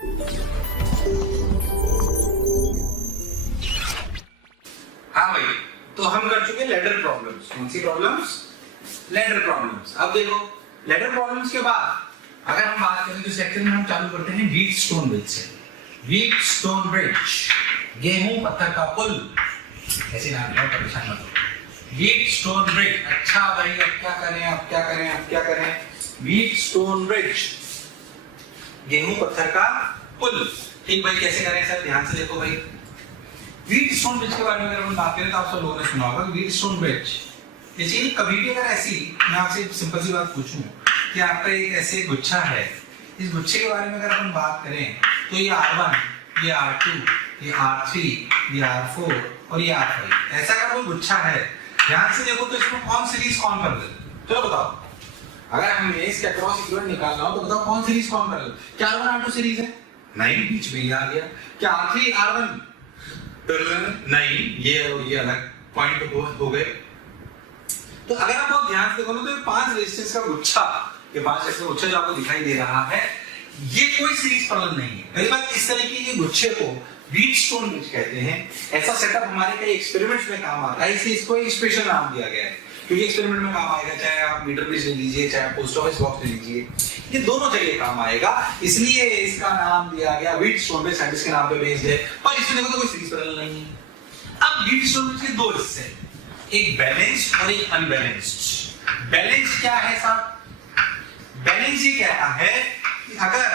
हाँ भाई, तो हम कर चुके लेटर प्रॉब्लम्स। कौन सी प्रॉब्लम्स? Letter problems. अब देखो लेटर प्रॉब्लम्स के बाद अगर हम बात करें तो सेक्शन में हम चालू करते हैं व्हीटस्टोन ब्रिज से। व्हीटस्टोन ब्रिज, गेहूं पत्थर का पुल, ऐसे नाम है, परेशान मत हो। व्हीटस्टोन ब्रिज, अच्छा भाई अब क्या करें, अब क्या करें, अब क्या करें? व्हीटस्टोन ब्रिज, गेहूं पत्थर का पुल। ठीक भाई, कैसे करें सर? ध्यान से देखो भाई, व्हीटस्टोन ब्रिज के बारे में अगर हम बात करें तो आप सब लोगों ने सुना होगा व्हीटस्टोन ब्रिज। जैसे कभी भी अगर ऐसी मैं आपसे सिंपल सी बात पूछूं कि आपका एक ऐसे गुच्छा है, इस गुच्छे के बारे में अगर हम बात करें तो ये R1, ये R2, ये R3, ये R4 और ये R5, ऐसा अगर कोई गुच्छा है, ध्यान से देखो तो इसमें कौन सीरीज कौन पैरेलल? चलो बताओ, अगर हमें इसके अक्रॉस इक्विवेलेंट निकालना हो तो बताओ कौन सीरीज कौन पैरेलल? क्या R1 R2 सीरीज है? नहीं, बीच में ये आ गया। क्या R3 R1 नहीं, ये अलग पॉइंट हो गए। तो अगर आप बहुत ध्यान से देखो ना तो ये 5 रेजिस्टेंस का गुच्छा, ये 5 रेजिस्टेंस का गुच्छा जो आपको दिखाई दे रहा है, ये कोई सीरीज पैरेलल नहीं है। पहली बात, इस तरह के गुच्छे को व्हीटस्टोन ब्रिज कहते हैं। ऐसा सेटअप हमारे कई एक्सपेरिमेंट्स में काम आता है, इसलिए इसको एक स्पेशल नाम दिया गया है, क्योंकि एक्सपेरिमेंट में काम आएगा। चाहे आप मीटर ब्रिज ले लीजिए, चाहे पोस्ट ऑफिस बॉक्स ले लीजिए, ये दोनों जगह काम आएगा, इसलिए इसका नाम दिया गया व्हीटस्टोन ब्रिज। साइंटिस्ट के नाम पे बेस्ड है, पर इसमें देखो तो कोई सीरीज पैरेलल नहीं है। अब व्हीटस्टोन ब्रिज के दो हिस्से हैं, एक बैलेंस्ड और एक अनबैलेंस्ड। बैलेंस्ड क्या है साहब? बैलेंस ये कहता है कि अगर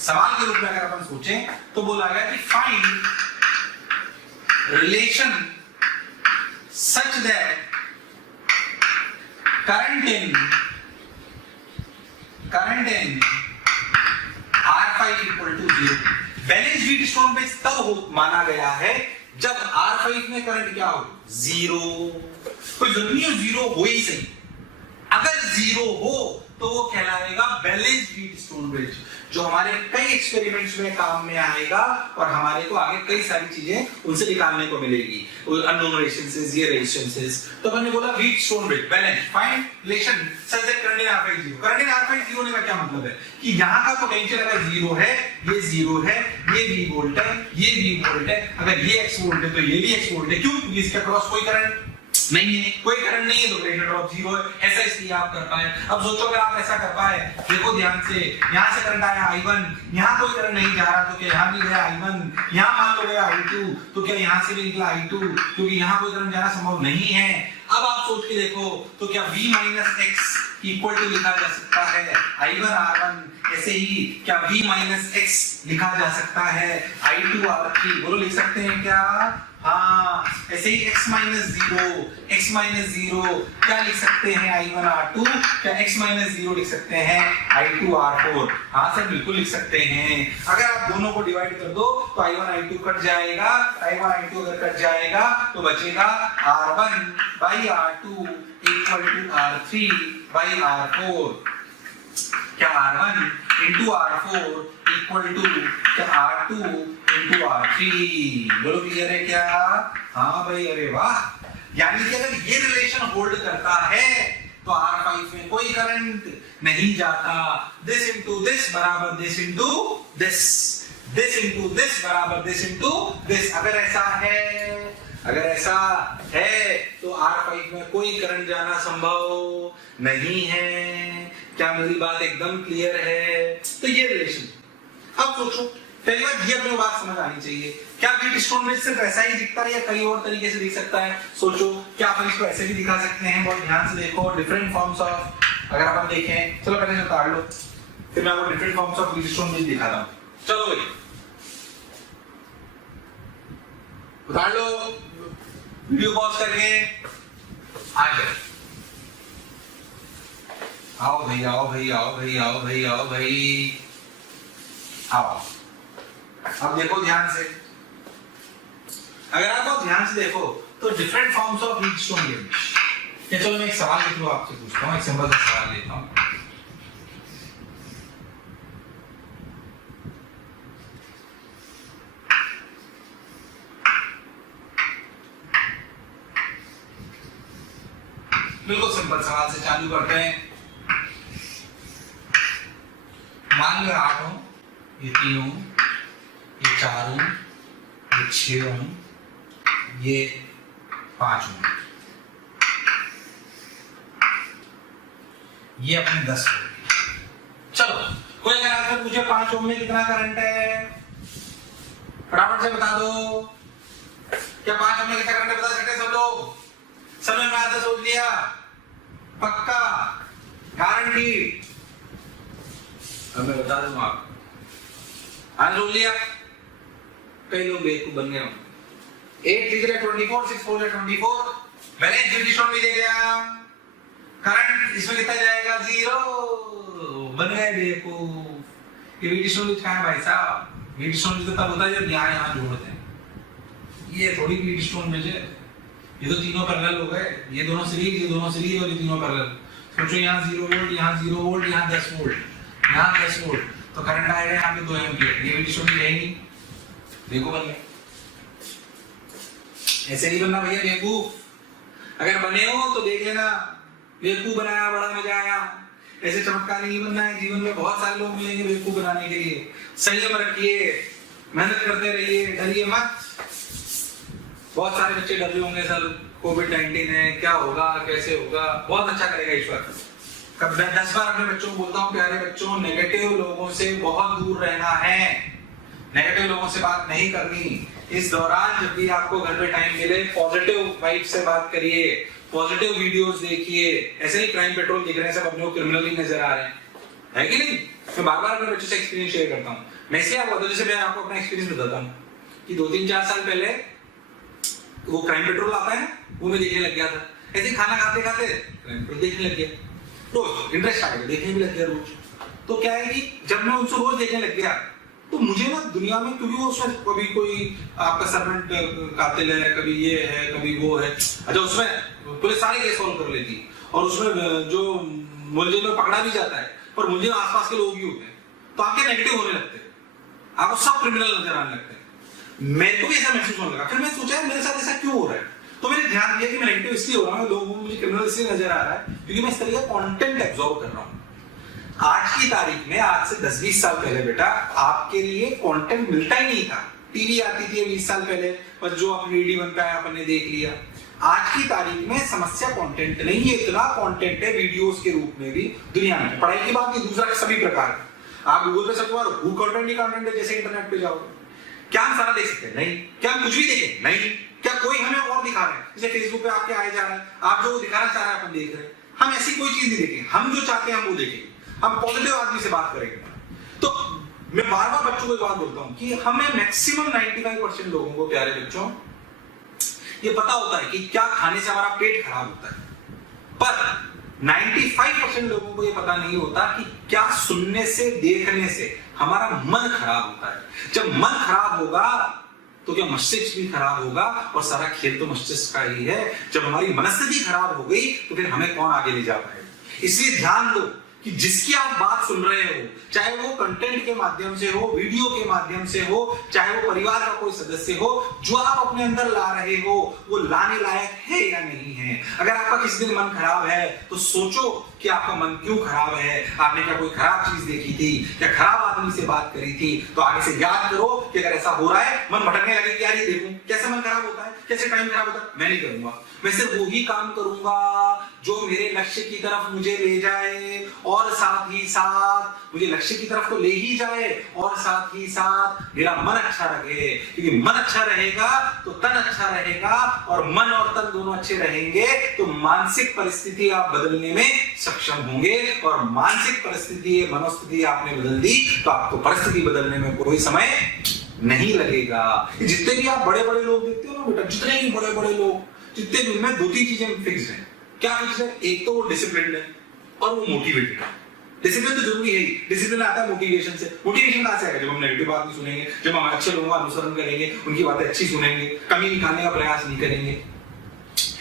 सवाल के रूप में अगर अपन सोचें तो बोला गया कि find relation such that current in R5 equal to 0। Balance Wheatstone bridge तब माना गया है जब R5 में करंट क्या हो? 0। कोई जरूरी है 0 हो ही सही, अगर 0 हो तो वो कहलाएगा बैलेंस्ड व्हीटस्टोन ब्रिज, जो हमारे कई एक्सपेरिमेंट्स में काम में आएगा और हमारे को आगे कई सारी चीजें उनसे निकालने को मिलेगी, अननोन रेजिस्टेंसेस, ये रेजिस्टेंसेस। तो मैंने बोला Wheatstone bridge balance, find relation such that current in R5 0। Current in R5 0 होने का क्या मतलब है कि यहां का पोटेंशियल अगर 0 है, ये 0 है, ये V वोल्ट है, ये V वोल्ट है, अगर ये X वोल्ट है तो ये भी X वोल्ट है। क्यों? क्योंकि इसके अक्रॉस कोई करंट नहीं है, कोई करंट नहीं है, तो पोटेंशियल ड्रॉप 0 है। ऐसा इसलिए आप कर पाए। अब सोचो अगर आप ऐसा कर पाए, देखो ध्यान से, यहां से करंट आया I1, यहां कोई करंट नहीं जा रहा तो क्या यहां भी गया I1, यहां मान लो गया I2, तो क्या यहां से भी निकला I2, क्योंकि यहां कोई करंट जाना संभव नहीं है। अब आप सोच के देखो तो क्या V minus X equal to लिखा जा सकता है I1 R1, ऐसे ही क्या V माइनस X लिखा जा सकता है I2 R3? बोलो लिख सकते हैं क्या? हाँ, ऐसे ही x माइनस 0 क्या लिख सकते हैं I1 R2, क्या x माइनस 0 लिख सकते हैं I2 R4? हाँ सर बिल्कुल लिख सकते हैं। अगर आप दोनों को डिवाइड कर दो तो I1 I2 कट जाएगा, I1 I2 अगर कट जाएगा तो बचेगा R1 by R2 equal to R3 by R4। क्या R1 into R4 equal to क्या R2 into R3? बोलो क्लियर है क्या? हाँ भाई, अरे वाह। यानी कि अगर ये रिलेशन होल्ड करता है तो R5 में कोई करंट नहीं जाता। दिस इंटू दिस बराबर this into this, this into this बराबर दिस इंटू दिस। अगर ऐसा है तो R5 में कोई करंट जाना संभव नहीं है। क्या मेरी बात एकदम क्लियर है? तो ये रिलेशन। अब सोचो, पहली बात ये अपने बात समझ आनी चाहिए, क्या व्हीटस्टोन ब्रिज सिर्फ ऐसा ही दिखता है या कई और तरीके से दिख सकता है? सोचो, क्या अपन इसको ऐसे भी दिखा सकते हैं? बहुत ध्यान से देखो, डिफरेंट फॉर्म्स ऑफ, अगर अपन देखें, चलो पहले उतार लो, फिर मैं आपको different forms of Wheatstone bridge दिखाता हूं। चलो भाई उतार लो, वीडियो पॉज करके आ जाओ। आओ भाई, आओ भाई, आओ भाई, आओ भाई, आओ भाई, आओ। अब देखो ध्यान से, अगर आप ध्यान से देखो तो different forms of Wheatstone bridge. चलो मैं एक सवाल के थ्रू आपसे पूछता हूँ, एक सिंपल सा सवाल लेता हूँ। बिल्कुल सिंपल सवाल से चालू करते हैं। मान लो 8 ओम ये 3 ओम, ये 4 ओम, ये 6 ओम, ये 5 ओम, ये अपने 10 वोल्ट। चलो कोई अगर आपसे पूछे 5 ओम में कितना करंट है, फटाफट से बता दो। क्या 5 ओम में कितना करंट है बता सकते सब लोग? समय में आधा सोच लिया, पक्का गारंटी? अब मैं बता दूंगा आप, आज सोच लिया? कई लोग बेवकूफ बन गए। 8 3 24, 6 4 24, बैलेंस डिस्ट्रीब्यूशन भी दे गया, करंट इसमें कितना जाएगा? 0। बन गए बेवकूफ। ये डिस्ट्रीब्यूशन क्या है भाई साहब? डिस्ट्रीब्यूशन तो तब होता है जब यहाँ जोड़ते हैं। ये थोड़ी डिस्ट्रीब्यूशन में है, ये तो तीनों पैरेलल हो गए, ये दोनों सीरीज, ये दोनों सीरीज और ये तीनों पैरेलल। सोचो यहाँ 0 वोल्ट, यहाँ 0 वोल्ट, यहाँ 10 वोल्ट, यहाँ 10 वोल्ट, तो करंट आएगा यहाँ पे 2 एम्पीयर। ये डिस्ट्रीब्यूशन रहेगी, देखो बन गया। ऐसे नहीं बनना भैया बेवकूफ। अगर बने हो तो देख लेना, बेवकूफ बनाया बड़ा मजा आया। ऐसे चमत्कार नहीं बनना है जीवन में। बहुत सारे लोग मिलेंगे बेवकूफ बनाने के लिए। संयम रखिए, मेहनत करते रहिए, डरिए मत। बहुत सारे बच्चे डर रहे होंगे, सर कोविड-19 है, क्या होगा, कैसे होगा? बहुत अच्छा करेगा ईश्वर। कब 10 बार अपने बच्चों को बोलता हूँ, प्यारे बच्चों, नेगेटिव लोगों से बहुत दूर रहना है, नेगेटिव लोगों से बात नहीं करनी। इस दौरान जब भी आपको घर में टाइम मिले, पॉजिटिव वाइब से बात करिए, पॉजिटिव वीडियोस देखिए। ऐसे नहीं क्राइम पेट्रोल दिख रहे हैं, सब अपने को क्रिमिनल ही नजर आ रहे हैं, है कि नहीं? मैं बार बार अपने बच्चों से एक्सपीरियंस शेयर करता हूँ। मैं इसलिए आपको जैसे मैं आपको अपना एक्सपीरियंस बताता हूँ कि 2-3-4 साल पहले वो क्राइम पेट्रोल आता है ना, वो मैं देखने लग गया था। ऐसे खाना खाते खाते क्राइम पेट्रोल देखने लग गया, रोज इंटरेस्ट आ गया, देखने भी लग गया रोज। तो क्या है कि जब मैं उनसे रोज देखने लग गया तो मुझे ना दुनिया में, क्योंकि वो उसमें कभी कोई आपका सर्वेंट कातिल है, कभी ये है, कभी वो है, अच्छा उसमें पुलिस सारे केस सॉल्व कर लेती, और उसमें जो मुलजिम में पकड़ा भी जाता है, पर मुलजिम आसपास के लोग ही होते हैं, तो आपके नेगेटिव होने लगते हैं, आपको सब क्रिमिनल नजर आने लगते हैं। मेरे को भी ऐसा महसूस होने लगा। फिर मैं सोचा मेरे साथ ऐसा क्यों हो रहा है, तो मैंने ध्यान दिया कि मैं नेगेटिव इसलिए हो रहा हूँ, लोगों को मुझे क्रिमिनल इसलिए नजर आ रहा है क्योंकि मैं इस तरह का कंटेंट एब्जॉर्ब कर रहा हूँ। आज की तारीख में, आज से 10-20 साल पहले बेटा आपके लिए कंटेंट मिलता ही नहीं था। टीवी आती थी 20 साल पहले, पर जो अपनी डी बनता है अपन ने देख लिया। आज की तारीख में समस्या कंटेंट नहीं है, इतना कंटेंट है वीडियोस के रूप में भी दुनिया में। पढ़ाई की बात नहीं, दूसरा सभी प्रकार का। आप गूगल पे सर्च मारो, वो कंटेंट ही कंटेंट है, जैसे इंटरनेट पे जाओगे। क्या हम सारा देख सकते हैं? नहीं। क्या हम कुछ भी देखें? नहीं। क्या कोई हमें और दिखा रहा है? जैसे फेसबुक पे आपके आए जा रहा है, आप जो दिखाना चाह रहे हैं अपन देख रहे हैं। हम ऐसी कोई चीज नहीं देखें, हम जो चाहते हैं हम वो देखें। हम पॉजिटिव आदमी से बात करेंगे। तो मैं बार बार बच्चों को एक बात बोलता हूं कि हमें मैक्सिमम 95% लोगों को, प्यारे बच्चों, ये पता होता है कि क्या खाने से हमारा पेट खराब होता है, पर 95% लोगों को ये पता नहीं होता कि क्या सुनने से, देखने से हमारा मन खराब होता है। जब मन खराब होगा तो क्या मस्तिष्क भी खराब होगा, और सारा खेल तो मस्तिष्क का ही है। जब हमारी मनस्थिति खराब हो गई तो फिर हमें कौन आगे ले जा पाएगा? इसलिए ध्यान दो कि जिसकी आप बात सुन रहे हो, चाहे वो कंटेंट के माध्यम से हो, वीडियो के माध्यम से हो, चाहे वो परिवार का कोई सदस्य हो, जो आप अपने अंदर ला रहे हो वो लाने लायक है या नहीं है। अगर आपका किसी दिन मन खराब है तो सोचो कि आपका मन क्यों खराब है। आपने क्या कोई खराब चीज देखी थी, क्या खराब आदमी से बात करी थी? तो आगे से याद करो कि अगर ऐसा हो रहा है, मन भटकने लगे कि यार ये देखूं कैसे मन खराब होता है, कैसे टाइम खराब होता है, मैं नहीं करूंगा। मैं सिर्फ वही काम करूंगा जो मेरे लक्ष्य की तरफ मुझे ले जाए, और साथ ही साथ मुझे लक्ष्य की तरफ तो ले ही जाए, और साथ ही साथ मेरा मन अच्छा रहे। क्योंकि मन अच्छा रहेगा तो तन अच्छा रहेगा, और मन और तन दोनों अच्छे रहेंगे तो मानसिक परिस्थिति आप बदलने में सक्षम होंगे। और मानसिक परिस्थिति, मनोस्थिति आपने बदल दी तो आपको परिस्थिति बदलने में कोई समय नहीं लगेगा। जितने भी आप बड़े बड़े लोग देखते हो ना बेटा, जितने भी बड़े बड़े लोग, जितने भी, उनमें 2-3 चीजें फिक्स हैं। क्या फिक्स है? एक तो वो डिसिप्लिन है और वो मोटिवेटेड है। डिसिप्लिन तो जरूरी है ही। डिसिप्लिन आता है मोटिवेशन से। मोटिवेशन कहां से आएगा? जब हम नेगेटिव बात नहीं सुनेंगे, जब हम अच्छे लोगों का अनुसरण करेंगे, उनकी बातें अच्छी सुनेंगे, कमी निकालने का प्रयास नहीं करेंगे,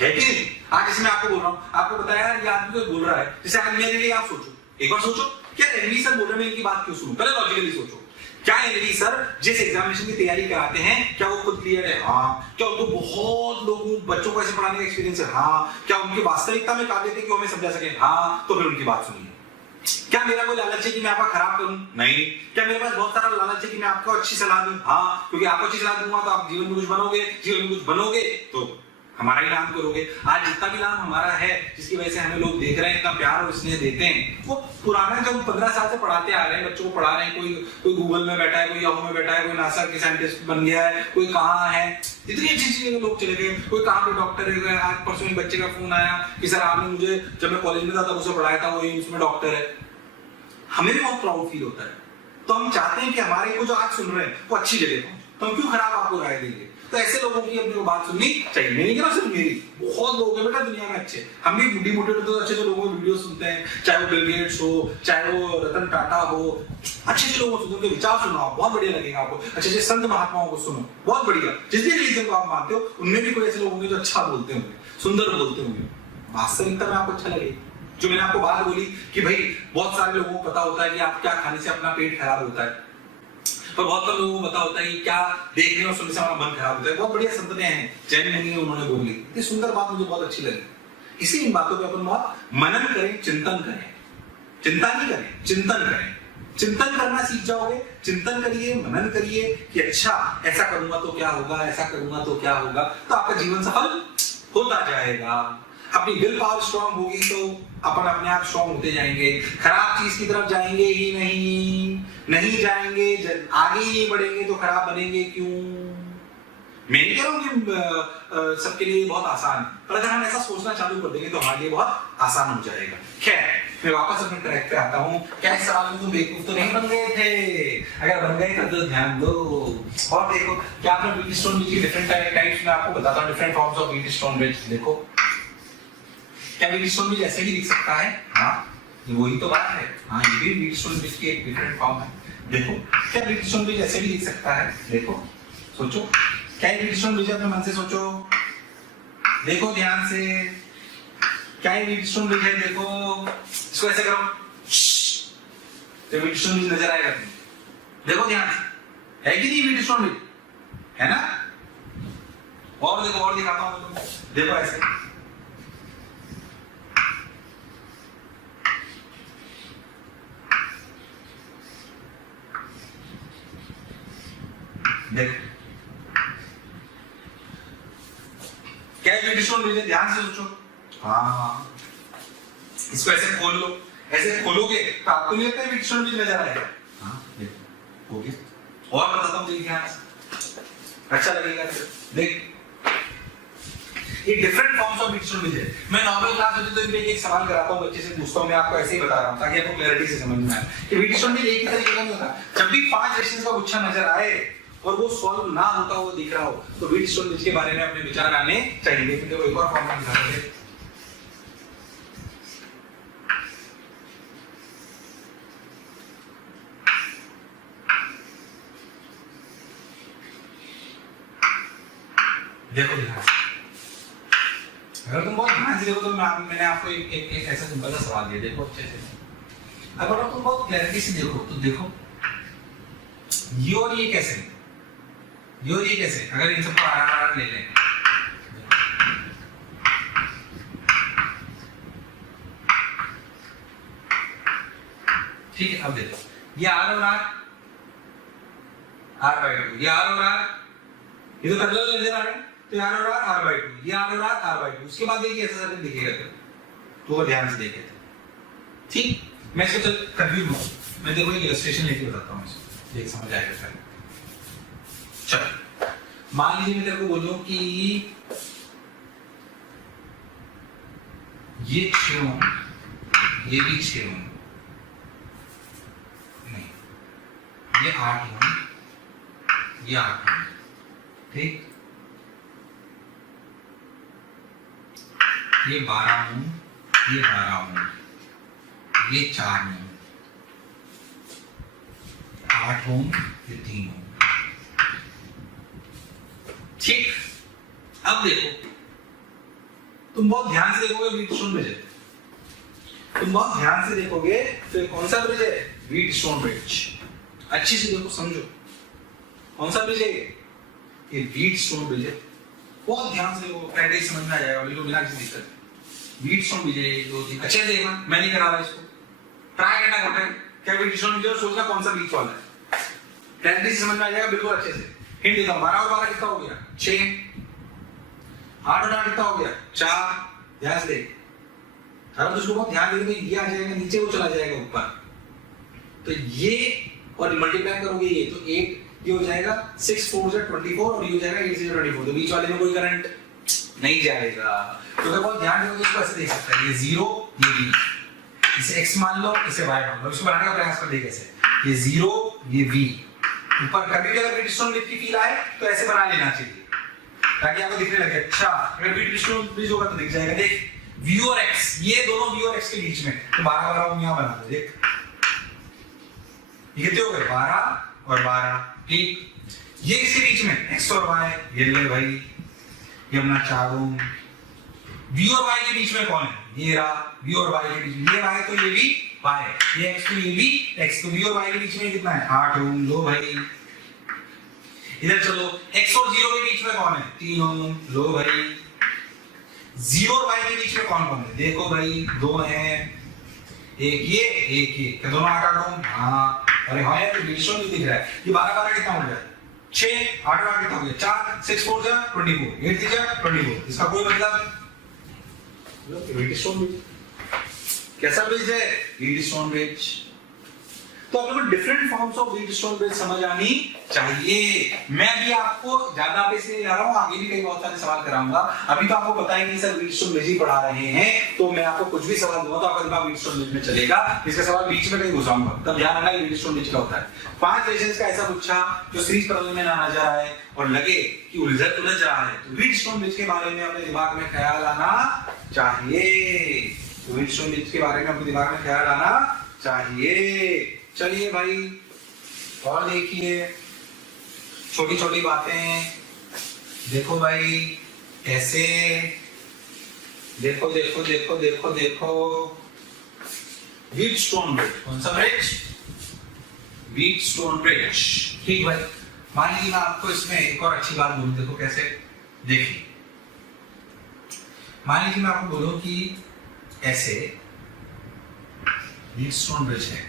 है कि नहीं? आज जैसे मैं आपको बोल रहा हूँ, आपको बताया यार ये आदमी तो बोल रहा है, जैसे आज मेरे लिए आप सोचो, एक बार सोचो, क्या एनवी सर बोल रहे हैं, मैं इनकी बात क्यों सुनूं? पहले लॉजिकली सोचो, क्या एनवी सर जिस एग्जामिनेशन की तैयारी कराते हैं क्या वो खुद क्लियर है? हाँ। क्या उनको बहुत लोगों बच्चों को ऐसे पढ़ाने का एक्सपीरियंस है? हाँ। क्या उनकी वास्तविकता में काबिलियत है कि वो हमें समझा सके? हाँ। तो फिर उनकी बात सुनिए। क्या मेरा कोई लालच है कि मैं आपका खराब करूं? नहीं। क्या मेरे पास बहुत सारा लालच है कि मैं आपको अच्छी सलाह दूं? हाँ, क्योंकि आपको अच्छी सलाह दूंगा तो आप जीवन में कुछ बनोगे, जीवन में कुछ बनोगे तो हमारा ही नाम करोगे। आज जितना भी नाम हमारा है, जिसकी वजह से हमें लोग देख रहे हैं, इतना प्यार और स्नेह देते हैं, वो पुराना जब 15 साल से पढ़ाते आ रहे हैं, बच्चों को पढ़ा रहे हैं, कोई गूगल में बैठा है, कोई याहू में बैठा है, कोई नासा के साइंटिस्ट बन गया है, कोई कहाँ है, इतनी अच्छी चीजें लोग चले गए, कोई कहाँ पे डॉक्टर है। आज परसों एक बच्चे का फोन आया कि सर आपने मुझे, जब मैं कॉलेज में था तब उसे पढ़ाया था, वो एम्स में डॉक्टर है। हमें भी बहुत प्राउड फील होता है। तो हम चाहते हैं कि हमारे को जो आज सुन रहे हैं वो अच्छी जगह पहुंचे, तो हम क्यों खराब आपको राय देंगे? तो ऐसे लोगों की अपने को बात सुननी चाहिए। नहीं कि ना सिर्फ मेरी, बहुत लोग हैं बेटा दुनिया में अच्छे। हम भी डिमोटिवेट तो अच्छे लोगों के वीडियो सुनते हैं, चाहे वो बिल गेट्स हो, चाहे वो रतन टाटा हो, अच्छे लोगों को सुनो, उनके विचार सुनो, बहुत बढ़िया लगेगा आपको। अच्छे संत महात्माओं को सुनो, बहुत बढ़िया। जिस भी रिलीजन को आप मानते हो उनमें भी कोई ऐसे लोग होंगे जो अच्छा बोलते होंगे, सुंदर बोलते होंगे, वास्तविकता में आपको अच्छा लगेगा। जो मैंने आपको बात बोली कि भाई बहुत सारे लोगों को पता होता है कि आप क्या खाने से अपना पेट खराब होता है, पर बहुत कम लोगों को पता होता है कि क्या देखने और सुनने से हमारा मन खराब होता है। बहुत बढ़िया संत हैं, जैन मुनि उन्होंने बोली, ये सुंदर बात मुझे बहुत अच्छी लगी। इसी इन बातों पे अपन बहुत मनन करें, चिंतन करें, चिंता नहीं करें, चिंतन करें। चिंतन करना सीख जाओगे, चिंतन करिए, मनन करिए कि अच्छा ऐसा करूंगा तो क्या होगा, ऐसा करूंगा तो क्या होगा, तो आपका जीवन सफल होता जाएगा। अपनी विल पावर स्ट्रांग होगी तो अपन अपने आप स्ट्रांग होते जाएंगे। खराब चीज की तरफ जाएंगे ही नहीं जाएंगे, आगे ही नहीं बढ़ेंगे तो खराब बनेंगे क्यों? मैं नहीं कह रहा हूं कि सबके लिए बहुत आसान है, पर अगर हम ऐसा सोचना चालू कर देंगे तो हमारे लिए बहुत आसान हो जाएगा। खैर, मैं वापस अपने ट्रैक पे आता हूँ। क्या इस सवाल में तुम बेवकूफ तो नहीं बन गए थे? अगर बन गए तो ध्यान दो और देखो। क्या आपने व्हीट स्टोन ब्रिज की डिफरेंट टाइप्स में आपको बताता हूँ, different forms of wheat stone bridge. देखो, क्या व्हीट स्टोन ब्रिज ऐसे भी दिख सकता है? हाँ, वही तो बात है। हाँ, ये भी व्हीट स्टोन ब्रिज की एक डिफरेंट फॉर्म है। देखो, क्या व्हीट स्टोन ब्रिज ऐसे भी दिख सकता है? देखो, सोचो, क्या व्हीट स्टोन ब्रिज? अपने मन से सोचो, देखो ध्यान से, क्या व्हीट स्टोन ब्रिज है? देखो, इसको ऐसे करो, तो व्हीट स्टोन ब्रिज नजर आएगा तुम्हें। देखो ध्यान से, है कि नहीं व्हीट स्टोन ब्रिज? है ना? और देखो, और दिखाता हूं तुमको, देखो ऐसे, देखो, क्या व्हीट स्टोन ब्रिज है? ध्यान से सोचो। हाँ, इसको ऐसे खोल लो, ऐसे खोलोगे तो आपको नहीं लगता है व्हीट स्टोन ब्रिज नजर आएगा? हाँ, देखो, हो गया। और बताता हूँ, देखिए ध्यान से, अच्छा लगेगा। देख, ये different forms of wheat stone bridge है। मैं नॉर्मल क्लास होती तो इनमें एक सवाल कराता हूँ, बच्चे से पूछता हूँ, मैं आपको ऐसे ही बता रहा हूँ ताकि आपको क्लैरिटी से समझ में आए कि व्हीट स्टोन ब्रिज एक ही तरीके का नहीं होता। जब भी 5 रेशंस का गुच्छा नजर आए और वो सॉल्व ना होता हुआ दिख रहा हो तो व्हीट स्टोन ब्रिज के बारे में अपने विचार आने चाहिए। लेकिन देखो, एक और फॉर्म में दिखा रहे, देखो ध्यान से। अगर तुम बहुत ध्यान से देखो तो मैंने आपको एक ऐसा सिंपल सा सवाल दिया, देखो अच्छे से। अगर तुम बहुत क्लैरिटी से देखो तो देखो, ये और ये कैसे, ये और ये कैसे, अगर इन सबको आराम ले लें, ठीक है। अब देखो, ये आर और आर, आर बाई 2, ये आर और आर, ये तो पैरेलल नजर आ रहे हैं, तो आर और आर, आर बाई 2, ये आर और आर, आर बाई 2। उसके बाद देखिए ऐसा सर्कल दिखेगा, तो ध्यान से देखे, ठीक। मैं इसको चल कंफ्यूज हूं, मैं देखो एक इलस्ट्रेशन लेके बताता हूं, इसको देख समझ आएगा शायद। चल, मान लीजिए मैं तेरे को बोलूं कि ये 6 ओम, ये भी 6 ओम, नहीं, ये 8 ओम, ये 8 ओम, ठीक, ये 12 ओम, ये 12 ओम, ये 4 ओम, 8 ओम, ये 3 ओम, ठीक। अब देखो, तुम बहुत ध्यान से देखोगे व्हीट स्टोन ब्रिज है, तुम बहुत ध्यान से देखोगे तो कौन सा ब्रिज है? Wheat stone bridge. अच्छी से देखो, समझो कौन सा ब्रिज है ये व्हीट स्टोन ब्रिज है। बहुत ध्यान से देखो, पहले समझ में आ जाएगा बिल्कुल बिना किसी दिक्कत। व्हीट स्टोन ब्रिज है, 1 2 3, अच्छे से देखना, मैं नहीं करा रहा इसको, ट्राई करना करना है क्या वीट स्टोन ब्रिज सोचना कौन सा बीच वाला है, क्लैरिटी से समझ में आ जाएगा बिल्कुल अच्छे से। हिंट देता हूं, 12 और 12 कितना हो गया 6, 8 और 8 कितना हो गया 4, ध्यान से देख। अगर तुझको बहुत ध्यान देंगे ये आ जाएगा नीचे, वो चला जाएगा ऊपर, तो ये और मल्टीप्लाई करोगे ये तो 8 ये हो जाएगा 6 4 जा 24 और ये हो जाएगा 8 से 24, तो बीच वाले में कोई करंट नहीं जाएगा। तो अगर बहुत ध्यान दोगे इसको ऐसे देख सकते हैं, ये 0 ये v, इसे x मान लो इसे y मान लो, इसको बनाने का प्रयास कर देखिए कैसे, ये 0 ये v, ऊपर कभी भी अगर वीट स्टोन ब्रिज की फील आए तो ऐसे बना लेना चाहिए ताकि आपको दिखने लगे। अच्छा अगर वीट स्टोन ब्रिज होगा तो दिख जाएगा, देख v और x, ये दोनों v और x के बीच में, तो 12 12 यहां बना दो, देख ये कितने हो गए 12 और 12, ठीक। ये इसके बीच में x और y, ये ले भाई ये अपना 4 ओम। v और y के बीच में कौन है, ये रहा v और y के बीच में, ये y तो ये v y, ये x तो ये v x, तो v और y के बीच में कितना है 8 ओम, लो भाई। इधर चलो x और 0 के बीच में कौन है 3 ओम, लो भाई। 0 और y के बीच में कौन कौन है, देखो भाई 2 हैं, एक ये क्या दोनों 8 8 ओम, हाँ अरे हाँ यार वीट स्टोन नहीं दिख रहा है। ये 12 12 कितना हो गया 6 8 8 कितना हो गया 4 6 4 जा 24 8 3 जा 24, इसका कोई मतलब वीट स्टोन ब्रिज कैसा ब्रिज है, वीट स्टोन ब्रिज। तो आप लोगों को different forms of wheat stone bridge समझ आनी चाहिए। मैं भी आपको ज्यादा पे से जा रहा हूं, आगे भी कई बहुत सारे सवाल कराऊंगा। अभी तो आपको पता ही नहीं सर वीट स्टोन ब्रिज ही पढ़ा रहे हैं, तो मैं आपको कुछ भी सवाल दूंगा तो आपका दिमाग वीट स्टोन ब्रिज में चलेगा, इसका सवाल बीच में कहीं घुसाऊंगा, तब ध्यान रखना वीट स्टोन ब्रिज क्या होता है। 5 क्वेश्चंस का ऐसा पूछा जो सीरीज पढ़ने में ना नजर आए और लगे कि उलझ रहा है, तो वीट स्टोन ब्रिज के बारे में अपने दिमाग में ख्याल आना चाहिए, तो वीट स्टोन ब्रिज के बारे में अपने दिमाग में ख्याल आना चाहिए। चलिए भाई और देखिए छोटी छोटी बातें, देखो भाई कैसे, देखो देखो देखो देखो देखो वीट स्टोन ब्रिज, कौन सा ब्रिज, वीट स्टोन ब्रिज, ठीक भाई। मान लीजिए मैं आपको इसमें एक और अच्छी बात बोलूं, देखो कैसे, देखिए मान लीजिए मैं आपको बोलूं कि ऐसे वीट स्टोन ब्रिज है,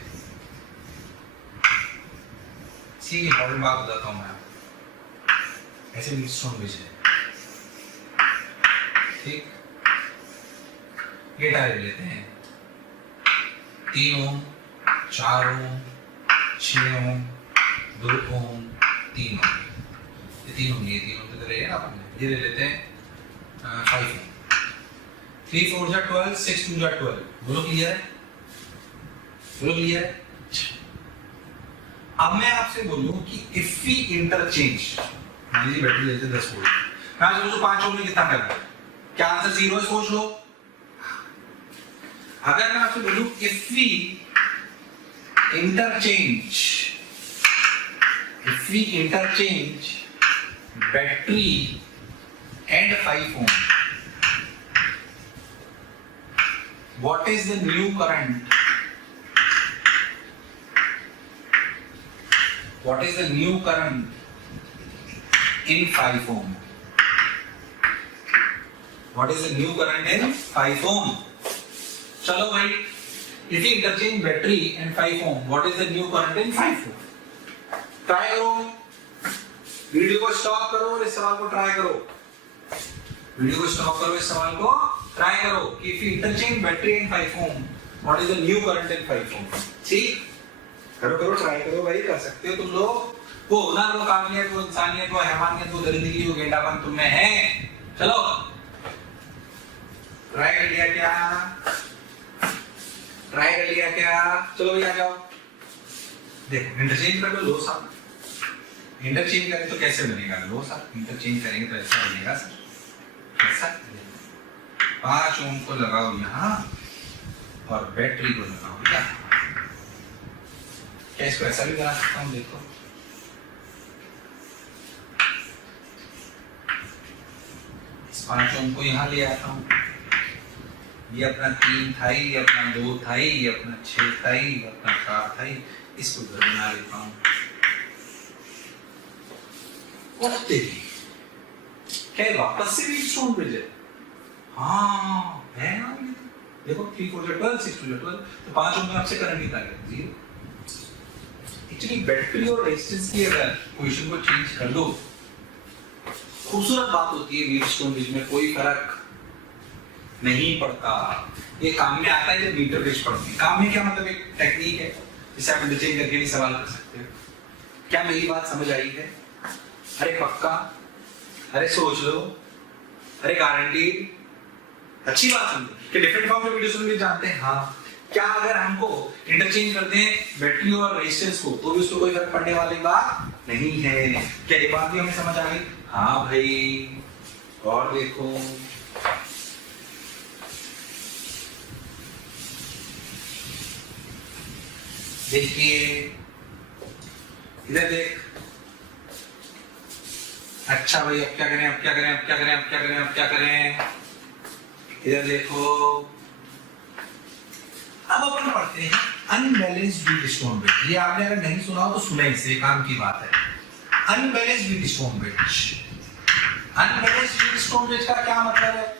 ठीक है, इंपॉर्टेंट बात बताता हूं मैं आपको, ऐसे वीट स्टोन ब्रिज है, ठीक। ये टायर लेते हैं 3 ओम 4 ओम 6 ओम 2 ओम 3 ओम, ये 3 ओम, ये 3 ओम तो रहेगा ना अपने, ये ले लेते हैं 5 ओम, 3 4 जा 12 6 2 जा 12, बोलो क्लियर है, बोलो क्लियर है। अब मैं आपसे बोलूं कि इफ वी इंटरचेंज, मान लीजिए बैटरी लेते 10 वोल्ट, मैं आपसे बोलूं 5 ओम में कितना करना है, क्या आंसर 0 है, सोच लो। अगर मैं आपसे बोलूं if we interchange battery and 5 ohm, what is the new current, what is the new current in 5 ohm, what is the new current in 5 ohm। चलो भाई if you interchange battery and 5 ohm, what is the new current in 5 ohm, try करो, video को stop करो और इस सवाल को try करो, वीडियो को स्टॉप करो, इस सवाल को ट्राई करो कि if you interchange battery and 5 ohm, what is the new current in 5 ohm, ठीक, करो करो ट्राई करो भाई, कर सकते हो तुम लोग, वो हुनर वो काबिलियत वो इंसानियत वो हैवानियत वो दरिंदगी वो गेंडापन तुम में है। चलो ट्राई कर लिया क्या, ट्राई कर लिया क्या, चलो भैया आ जाओ, देखो इंटरचेंज कर लो, लो साहब इंटरचेंज करें तो कैसे बनेगा, लो साहब इंटरचेंज करेंगे तो ऐसा बनेगा सर, ऐसा 5 ओम को लगाओ यहाँ और बैटरी को लगाओ यहाँ, क्या इसको ऐसा भी बना सकता हूँ, देखो इस 5 ओम को यहाँ ले आता हूँ, ये अपना 3 था, ये अपना 2 था, ये अपना 6 था, ये अपना 4 था, इसको इधर बना लेता हूँ। क्या वापस से वीट स्टोन ब्रिज है, हाँ है ना, देखो 3 4 12 6 2 12, तो 5 ओम में आपसे करंट कितना है 0। एक्चुअली बैटरी और रेजिस्टेंस की अगर क्वेश्चन को चेंज कर दो, खूबसूरत बात होती है व्हीटस्टोन ब्रिज में कोई फर्क नहीं पड़ता। ये काम में आता है जब मीटर ब्रिज पड़ती है। काम में क्या मतलब एक टेक्निक है जिसे आप इंटरचेंज करके भी सवाल कर सकते हो। क्या मेरी बात समझ आई है? अरे पक्का, अरे सोच लो, अरे गारंटीड, अच्छी बात समझो कि different form of Wheatstone bridge जानते हैं। हाँ, क्या अगर हमको इंटरचेंज कर दें बैटरी और रेजिस्टेंस को तो भी उसको कोई फर्क पड़ने वाली बात नहीं है। क्या ये बात भी हमें समझ आ गई? हाँ भाई, और देखो देखिए इधर देख। अच्छा भाई, अब क्या करें, अब क्या करें, अब क्या करें, अब क्या करें, अब क्या करें? इधर देखो, अब अपन पढ़ते हैं अनबैलेंस्ड व्हीटस्टोन ब्रिज। ये आपने अगर नहीं सुना हो तो सुने, इससे काम की बात है। Unbalanced Wheatstone bridge, unbalanced Wheatstone bridge का क्या मतलब है?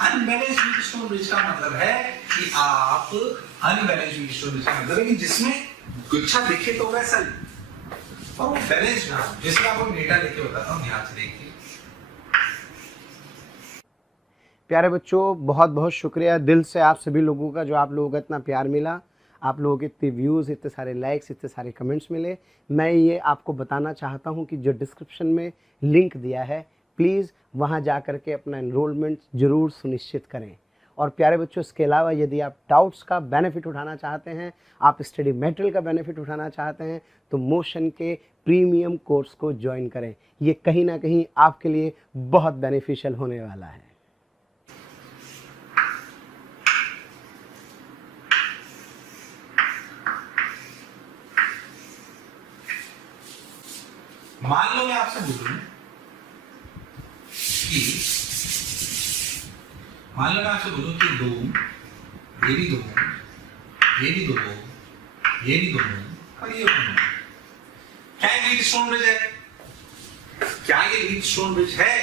अनबैलेंस्ड व्हीटस्टोन ब्रिज का मतलब है कि आप अनबैलेंस्ड व्हीटस्टोन ब्रिज का मतलब है कि जिसमें गुच्छा दिखे तो वैसा ही और वो बैलेंस्ड ना हो। जैसे आपको डेटा लेके बताता हूं, ध्यान से देखिए। प्यारे बच्चों, बहुत बहुत शुक्रिया दिल से आप सभी लोगों का, जो आप लोगों का इतना प्यार मिला, आप लोगों के इतने व्यूज़, इतने सारे लाइक्स, इतने सारे कमेंट्स मिले। मैं ये आपको बताना चाहता हूँ कि जो डिस्क्रिप्शन में लिंक दिया है, प्लीज़ वहाँ जा कर के अपना एनरोलमेंट ज़रूर सुनिश्चित करें। और प्यारे बच्चों, इसके अलावा यदि आप डाउट्स का बेनिफिट उठाना चाहते हैं, आप स्टडी मटेरियल का बेनिफिट उठाना चाहते हैं, तो मोशन के प्रीमियम कोर्स को ज्वाइन करें। ये कहीं ना कहीं आपके लिए बहुत बेनिफिशियल होने वाला है। मान लो मैं आपसे बोलूं कि कि 2, ये भी 2, ये भी 2, ये भी 2 और ये 2, क्या ये व्हीटस्टोन ब्रिज है? क्या ये व्हीटस्टोन ब्रिज है?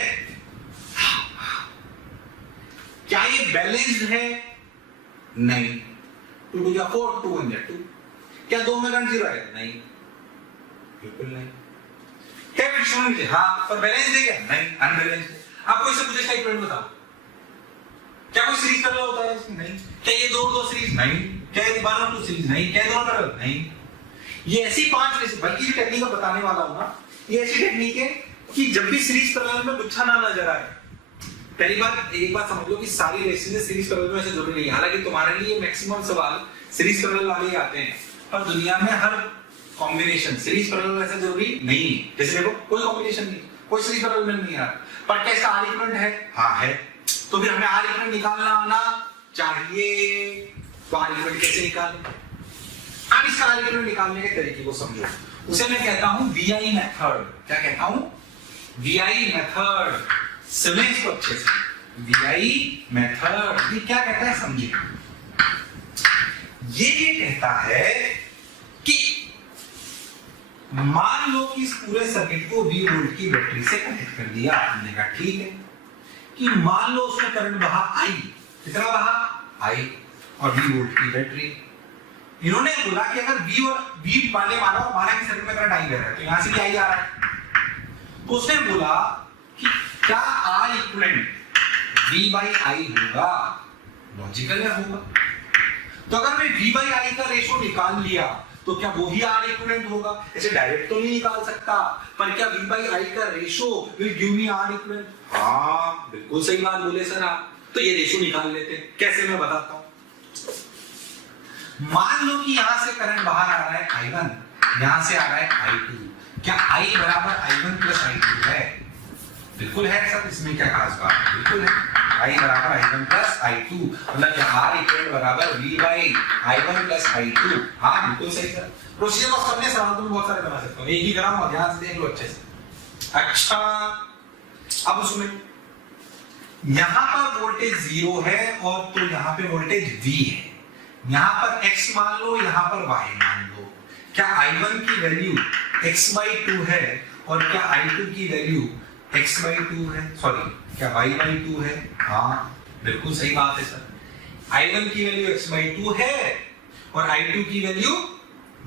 क्या ये बैलेंस्ड है? नहीं। 2 2 जा 4, 2 1 जा 2। क्या 2 में करंट 0 है? नहीं, बिल्कुल नहीं। क्या व्हीटस्टोन ब्रिज? हाँ, पर बैलेंस्ड है क्या? नहीं, अनबैलेंस्ड है। आपको इससे पूछे इसका इक्विवेलेंट बताओ। क्या कोई सीरीज पैरेलल होता है इसमें? नहीं। क्या ये 2 2 सीरीज? नहीं। क्या ये 1 और 2 सीरीज? नहीं। क्या ये दोनों पैरेलल? नहीं। ये ऐसी 5 रेस, बल्कि ये टेक्निक मैं बताने वाला हूं ना, ये ऐसी टेक्निक है कि जब भी सीरीज पैरेलल में गुच्छा ना नजर आए, पहली बात एक बात समझ लो कि सारी रेसेस सीरीज पैरेलल में ऐसे जरूरी नहीं है। हालांकि तुम्हारे लिए मैक्सिमम सवाल सीरीज पैरेलल वाले ही आते हैं, पर दुनिया में हर कॉम्बिनेशन सीरीज पैरेलल ऐसा जरूरी नहीं है। जैसे देखो, कोई कॉम्बिनेशन नहीं, कोई सीरीज पैरेलल में नहीं आ रहा, पर क्या इसका आर इक्विवेलेंट है? हाँ है। तो फिर हमें आर इक्विवेलेंट निकालना आना चाहिए। तो आर इक्विवेलेंट कैसे निकालें? अब इसका आर इक्विवेलेंट निकालने के तरीके को समझो। उसे मैं कहता हूं VI मेथड। क्या कहता हूं? VI method. सुने इसको अच्छे से, VI मेथड। ये क्या कहता है समझिए। ये कहता है कि मान लो कि इस पूरे सर्किट को V वोल्ट की बैटरी से कनेक्ट कर दिया आपने। कहा ठीक है कि मान लो उसमें करंट बहा I। कितना बहा? I। और V वोल्ट की बैटरी। इन्होंने बोला कि अगर V और V वाले माना कि सर्किट में करंट I बह रहा है, तो यहां से भी I आ रहा है। तो उसने बोला कि क्या R equivalent V by I होगा? लॉजिकल है, होगा। तो अगर मैं V by I का रेशो निकाल लिया तो क्या वो ही R इक्विवेलेंट होगा? ऐसे डायरेक्ट तो नहीं निकाल सकता, पर क्या V by I का ratio will give me R equivalent? हाँ, बिल्कुल सही बात बोले सर आप। तो ये रेशो निकाल लेते हैं। कैसे, मैं बताता हूं। मान लो कि यहां से करंट बाहर आ रहा है I1, यहां से आ रहा है I2। क्या I बराबर I1 प्लस I2 है? बिल्कुल है सर, इसमें क्या खास बात है? बिल्कुल है। I बराबर I1 प्लस I2, मतलब क्या R इक्वल बराबर V by I1 plus I2। हाँ, बिल्कुल सही सर। प्रोसीजर को करने सवाल तो मैं बहुत सारे बना सकता हूँ, एक ही कराऊंगा, ध्यान से देख लो अच्छे से। अच्छा, अब उसमें यहां पर वोल्टेज 0 है और तो यहां पे वोल्टेज V है। यहां पर X मान लो, यहां पर Y मान लो। क्या I1 की वैल्यू X/2 है और क्या I2 की वैल्यू X/2 है? सॉरी, क्या Y/2 है? हाँ, बिल्कुल सही बात है सर। I1 की वैल्यू x/2 है और I2 की वैल्यू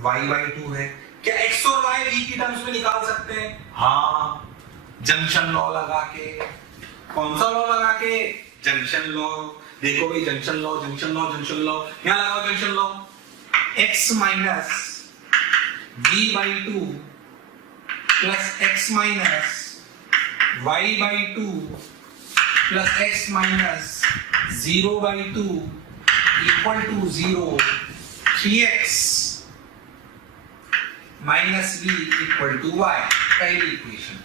y/2 है। क्या x और y e की टर्म्स में निकाल सकते हैं? हाँ, जंक्शन लॉ लगा के। कौन सा लॉ लगा के? Junction law. देखो भाई, junction law, junction law, junction law, यहां लगाओ junction law. x minus v/2 plus x minus y/2 plus x minus 0/2 equal to 0, 3x minus v equal to y। पहली इक्वेशन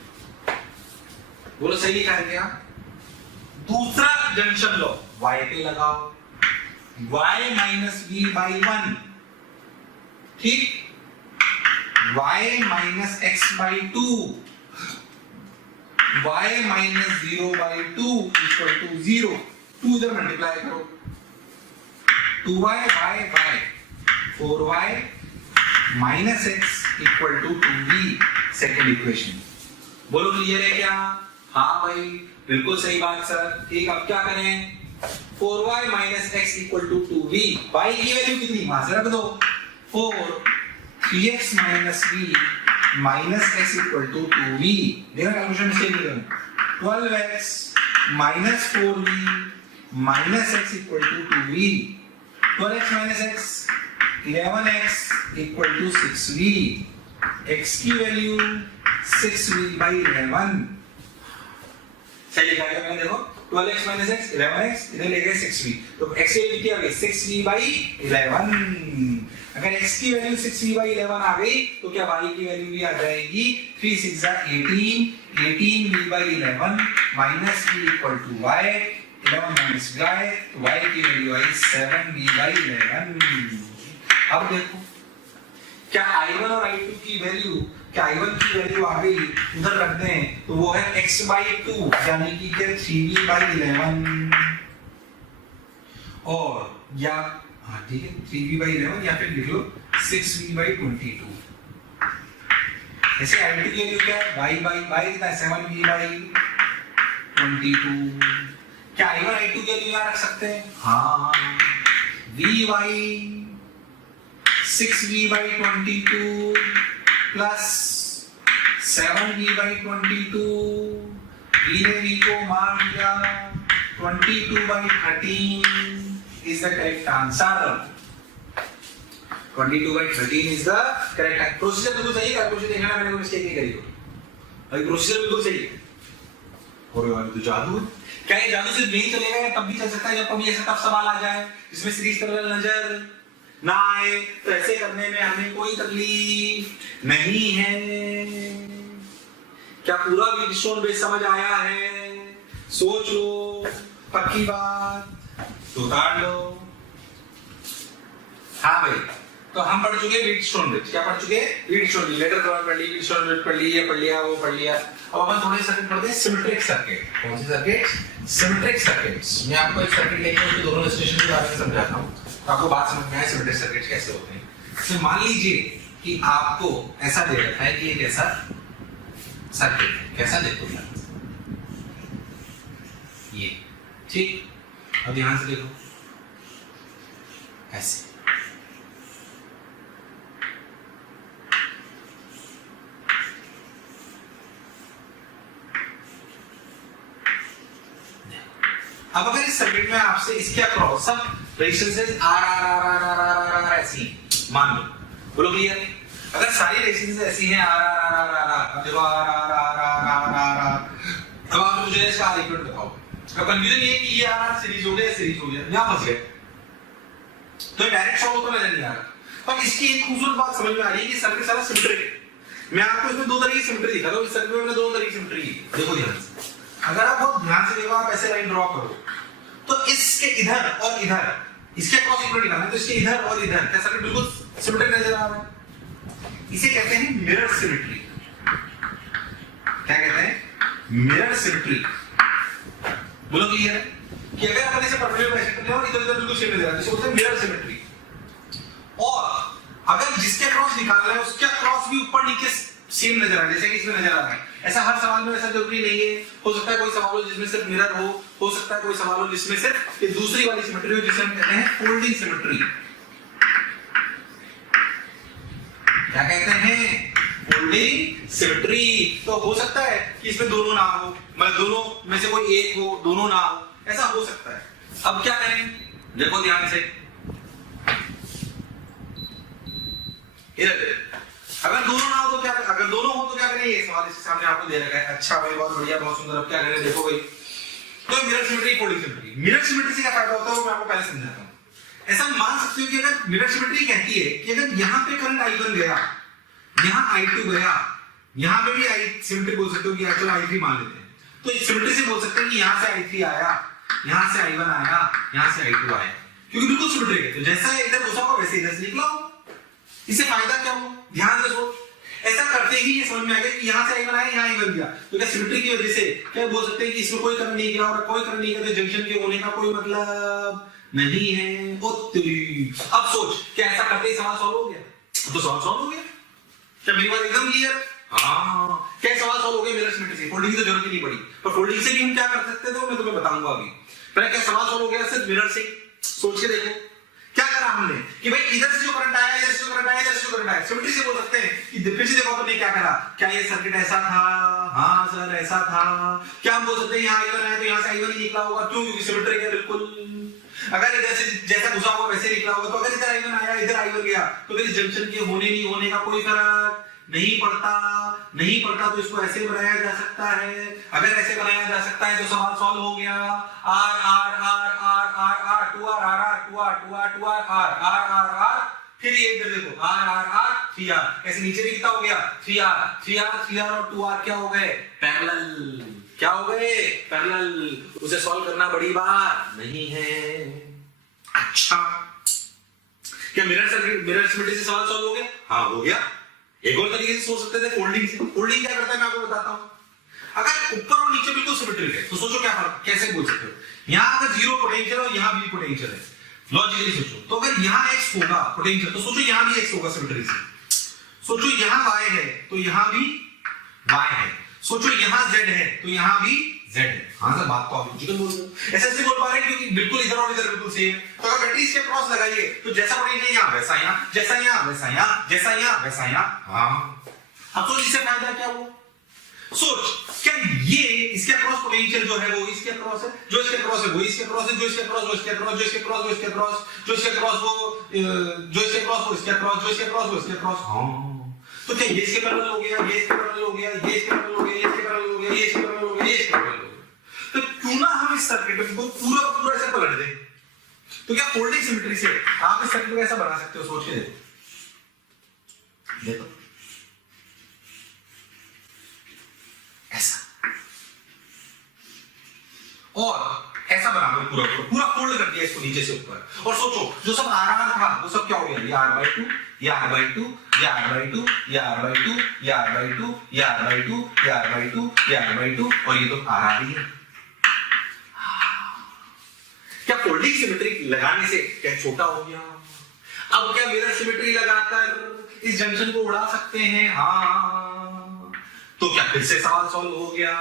बोलो, सही लिखा है क्या? दूसरा जंक्शन लो, y पे लगाओ, y माइनस v बाई 1, ठीक, y minus x by 2, y minus 0/2 equal to 0, 2 इधर मल्टीप्लाई करो, 2y y y 4y minus x equal to 2v। Second equation बोलो, क्लियर है क्या? हाँ भाई, बिल्कुल सही बात सर। ठीक, अब क्या करें? 4y minus x equal to 2v। y की वैल्यू कितनी? वहां से रख दो, 4 3x minus v minus x equal to 2v। देखो कैलकुलेशन मिस्टेक नहीं करना। 12x minus 4v minus x equal to 2v। 12x minus x 11x equal to 6v। x की वैल्यू 6v/11। सही लिखा है मैंने, देखो 12x माइनस x 11x, इधर ले गए 6v, तो x की वैल्यू क्या आ गई? 6v/11। अगर x की वैल्यू 6v/11 आ गई तो क्या y की वैल्यू भी आ जाएगी? 3 6 18, 18v/11 minus v equal to y, 11 minus y, तो y की वैल्यू आई 7v/11। अब देखो, क्या I1 और I2 की वैल्यू, क्या I1 की वैल्यू आ गई उधर रख दें तो वो है x/2, यानी कि क्या 3v/11, और या हाँ ठीक है 3v/11, या फिर लिख लो 6v/22। ऐसे I2 की वैल्यू क्या है? y कितना है? 7v/22। क्या I1 I2 की वैल्यू यहाँ रख सकते हैं? हाँ, v 6v/22 plus 7v/22, v ने v को मार दिया, 22/13 is the correct answer। 22/13 is the correct answer। Procedure बिल्कुल सही है, कैलकुलेशन देखना, मैंने कोई मिस्टेक नहीं करी हो। अभी प्रोसीजर बिल्कुल सही है। और ये तो जादू है। क्या ये जादू सिर्फ नहीं चलेगा या तब भी चल सकता है जब कभी ऐसा टफ सवाल आ जाए जिसमें सीरीज पैरेलल नजर ना आए, तो ऐसे करने में हमें कोई तकलीफ नहीं है। क्या पूरा व्हीटस्टोन ब्रिज समझ आया है? सोच लो, पक्की बात तो उतार लो। हाँ भाई, तो हम पढ़ चुके व्हीटस्टोन ब्रिज। क्या पढ़ चुके? व्हीटस्टोन ब्रिज, लेटर क्रॉस पढ़ ली, व्हीटस्टोन ब्रिज पढ़ ली, ये पढ़ लिया, वो पढ़ लिया। अब अपन थोड़े सर्किट पढ़ते हैं, सिमेट्रिक सर्किट। कौन सी सर्किट? Symmetric circuits. मैं आपको एक सर्किट लेके उसके दोनों रजिस्ट्रेशन के बारे में समझाता हूँ, तो आपको बात समझ में आए सिमेट्रिक सर्किट कैसे होते हैं। तो मान लीजिए कि आपको ऐसा दे रखा है कि एक ऐसा सर्किट है, कैसा देखो ये, ठीक। अब ध्यान से देखो, ऐसे अब अगर इस सर्किट में आपसे इसके अक्रॉस सब रेजिस्टेंसेस आर ऐसी मान लो, बोलो क्लियर? अगर सारी रेजिस्टेंसेस ऐसी हैं आर, देखो आर, अब आप मुझे इसका इक्विवेलेंट बताओ। अब कंफ्यूजन ये है कि ये आर सीरीज हो गया, यहां फंस गए, तो डायरेक्ट शॉर्ट तो नजर नहीं आ रहा। अब इसकी एक खूबसूरत बात समझ में आ रही है कि सर्किट सारा सिमेट्रिक है। मैं आपको इसमें दो तरह की सिमेट्री दिखा रहा हूं। इस सर्किट में मैंने दो तरह की सिमेट्री देखो ध्यान से। अगर आप बहुत ध्यान से देखो, आप ऐसे लाइन ड्रॉ करो तो इसके इधर और इधर, इसके क्रॉस इक्वल निकालना है, तो इसके इधर और इधर क्या सर्किट बिल्कुल सिमेट्रिक नजर आ रहा है। इसे कहते हैं मिरर सिमेट्री। क्या कहते हैं? Mirror symmetry. बोलो क्लियर है कि अगर अपन इसे परपेंडिकुलर ऐसे करते हैं और इधर-इधर बिल्कुल सेम नजर आ रहा है, इसे बोलते हैं मिरर सिमेट्री। और अगर जिसके क्रॉस निकालना है उसका क्रॉस भी ऊपर नीचे सेम नजर आ रहा है जैसे कि इसमें नजर आ रहा है। ऐसा हर सवाल में ऐसा जरूरी नहीं है, हो सकता है कोई सवाल हो जिसमें सिर्फ मिरर हो सकता है कोई सवाल हो जिसमें सिर्फ ये दूसरी वाली सिमेट्री हो जिसे हम कहते हैं फोल्डिंग सिमेट्री। क्या कहते हैं? Folding symmetry. तो हो सकता है कि इसमें दोनों ना हो, मतलब दोनों में से कोई एक हो, दोनों ना हो, ऐसा हो सकता है। अब क्या करें? देखो ध्यान से, इधर अगर दोनों ना हो तो क्या, अगर दोनों हो तो क्या करें? ये सवाल इसके सामने आपको दे रखा है। अच्छा भाई, बहुत बढ़िया, बहुत सुंदर। अब क्या करें? देखो भाई, तो mirror symmetry, folding symmetry. Mirror symmetry से क्या फायदा होता है वो मैं आपको पहले समझाता हूं। ऐसा मान सकते हो कि अगर मिरर सिमेट्री कहती है कि अगर यहां पे करंट I1 गया, यहां I2 गया, यहां पे भी I सिमेट्री बोल सकते हो कि चलो I3 मान लेते हैं, तो इस सिमेट्री से बोल सकते हैं कि यहां से I3 आया, यहां से I1 आया, यहां से I2 आया, क्योंकि बिल्कुल सिमेट्री है। तो जैसा इधर घुसा होगा वैसे इधर से निकला हो। इससे फायदा क्या हो? ध्यान से सोच। ऐसा करते ही ये समझ में आ गया कि यहां से I1 आया, यहां I1 गया, तो क्या सिमेट्री की वजह से क्या बोल सकते हैं कि इसमें कोई करंट नहीं गया, और कोई करंट नहीं गया तो जंक्शन के होने का कोई मतलब नहीं है। अब सोच, क्या ऐसा करते ही सवाल सॉल्व हो गया? तो सवाल सॉल्व हो गया। क्या मेरी बात एकदम क्लियर? हाँ, क्या सवाल सॉल्व हो गया मिरर सिमेट्री से? फोल्डिंग की तो जरूरत ही नहीं पड़ी, पर फोल्डिंग से भी हम क्या कर सकते थे मैं तुम्हें बताऊंगा अभी। पहले क्या सवाल सॉल्व हो गया सिर्फ मिरर से? सोच के देखो क्या करा हमने कि भाई इधर से जो करंट आया, इधर से जो करंट आया, इधर से जो करंट आया, सिमेट्री से बोल सकते हैं कि फिर से देखो तुमने क्या करा। क्या ये सर्किट ऐसा था? हाँ सर ऐसा था। क्या हम बोल सकते हैं यहाँ I1 आया तो यहाँ से I1 ही निकला होगा? क्यों? क्योंकि सिमेट्री है बिल्कुल। अगर इधर से जैसा घुसा होगा वैसे निकला होगा, तो अगर इधर I1 आया, इधर I1 गया, तो फिर इस जंक्शन के होने नहीं होने का कोई फर्क नहीं पड़ता। तो इसको ऐसे बनाया जा सकता है। अगर ऐसे बनाया जा सकता है तो सवाल सॉल्व हो गया। R R R R R R 2R R R 2R 2R 2R R R R R, फिर ये इधर देखो आर आर आर 3R, ऐसे नीचे भी कितना हो गया? 3R और 2R क्या हो गए? पैरेलल। क्या हो गए? पैरेलल। उसे सॉल्व करना बड़ी बात नहीं है। अच्छा, क्या मिरर सिमेट्री से सवाल सॉल्व हो गया? हाँ हो गया। एक और तरीके से सोच सकते थे, फोल्डिंग से। फोल्डिंग क्या करता है मैं आपको बताता हूं। अगर ऊपर और नीचे बिल्कुल सिमेट्रिक है तो सोचो क्या फर्क, कैसे बोल सकते हो? यहां अगर जीरो पोटेंशियल और यहां भी पोटेंशियल है, लॉजिकली सोचो, तो अगर यहां x होगा पोटेंशियल तो सोचो यहां भी x होगा सिमेट्री से। सोचो यहां y है तो यहां भी y है। सोचो यहां z है तो यहां भी z है। हाँ सर, बात तो आप लॉजिकल बोल रहे हो। ऐसे बोल पा रहे हैं क्योंकि बिल्कुल इधर और इधर बिल्कुल सेम है। तो अगर बैटरी के क्रॉस लगाइए तो जैसा पोटेंशियल यहां वैसा यहां, जैसा यहां वैसा यहां, जैसा यहां वैसा यहां। हाँ, अब तो इससे फायदा क्या हुआ? सोच, क्या ये इसके क्रॉस पोटेंशियल जो है वो इसके क्रॉस है, जो इसके क्रॉस है वो इसके क्रॉस है, जो इसके क्रॉस वो इसके क्रॉस, जो इसके क्रॉस वो इसके क्रॉस, जो इसके क्रॉस वो जो इसके क्रॉस वो इसके क्रॉस, जो इसके क्रॉस वो इसके क्रॉस। हाँ, तो क्या ये इसके पैरेलल हो गया, ये इसके पैरेलल हो गया, ये इसके पैरेलल हो गया, ये इसके पैरेलल हो गया, ये इसके पैरेलल हो गया, ये इसके पैरेलल हो गया। तो क्यों ना हम इस सर्किट को पूरा पूरा ऐसे पलट दें? तो क्या फोल्डिंग सिमेट्री से आप इस सर्किट को ऐसा बना सकते हो? सोच के देखो। देखो ऐसा, और ऐसा बना दो, पूरा फोल्ड कर दिया इसको नीचे से ऊपर। और सोचो जो सब R था वो सब क्या हो गया? ये R/2, ये R/2, ये R/2, ये R/2, ये R/2, ये R/2, ये R/2, ये R/2, और ये तो R ही है। क्या फोल्डिंग सिमेट्री लगाने से क्या छोटा हो गया? अब क्या मिरर सिमेट्री लगाकर इस जंक्शन को उड़ा सकते हैं? हाँ, तो क्या फिर से सवाल सॉल्व हो गया?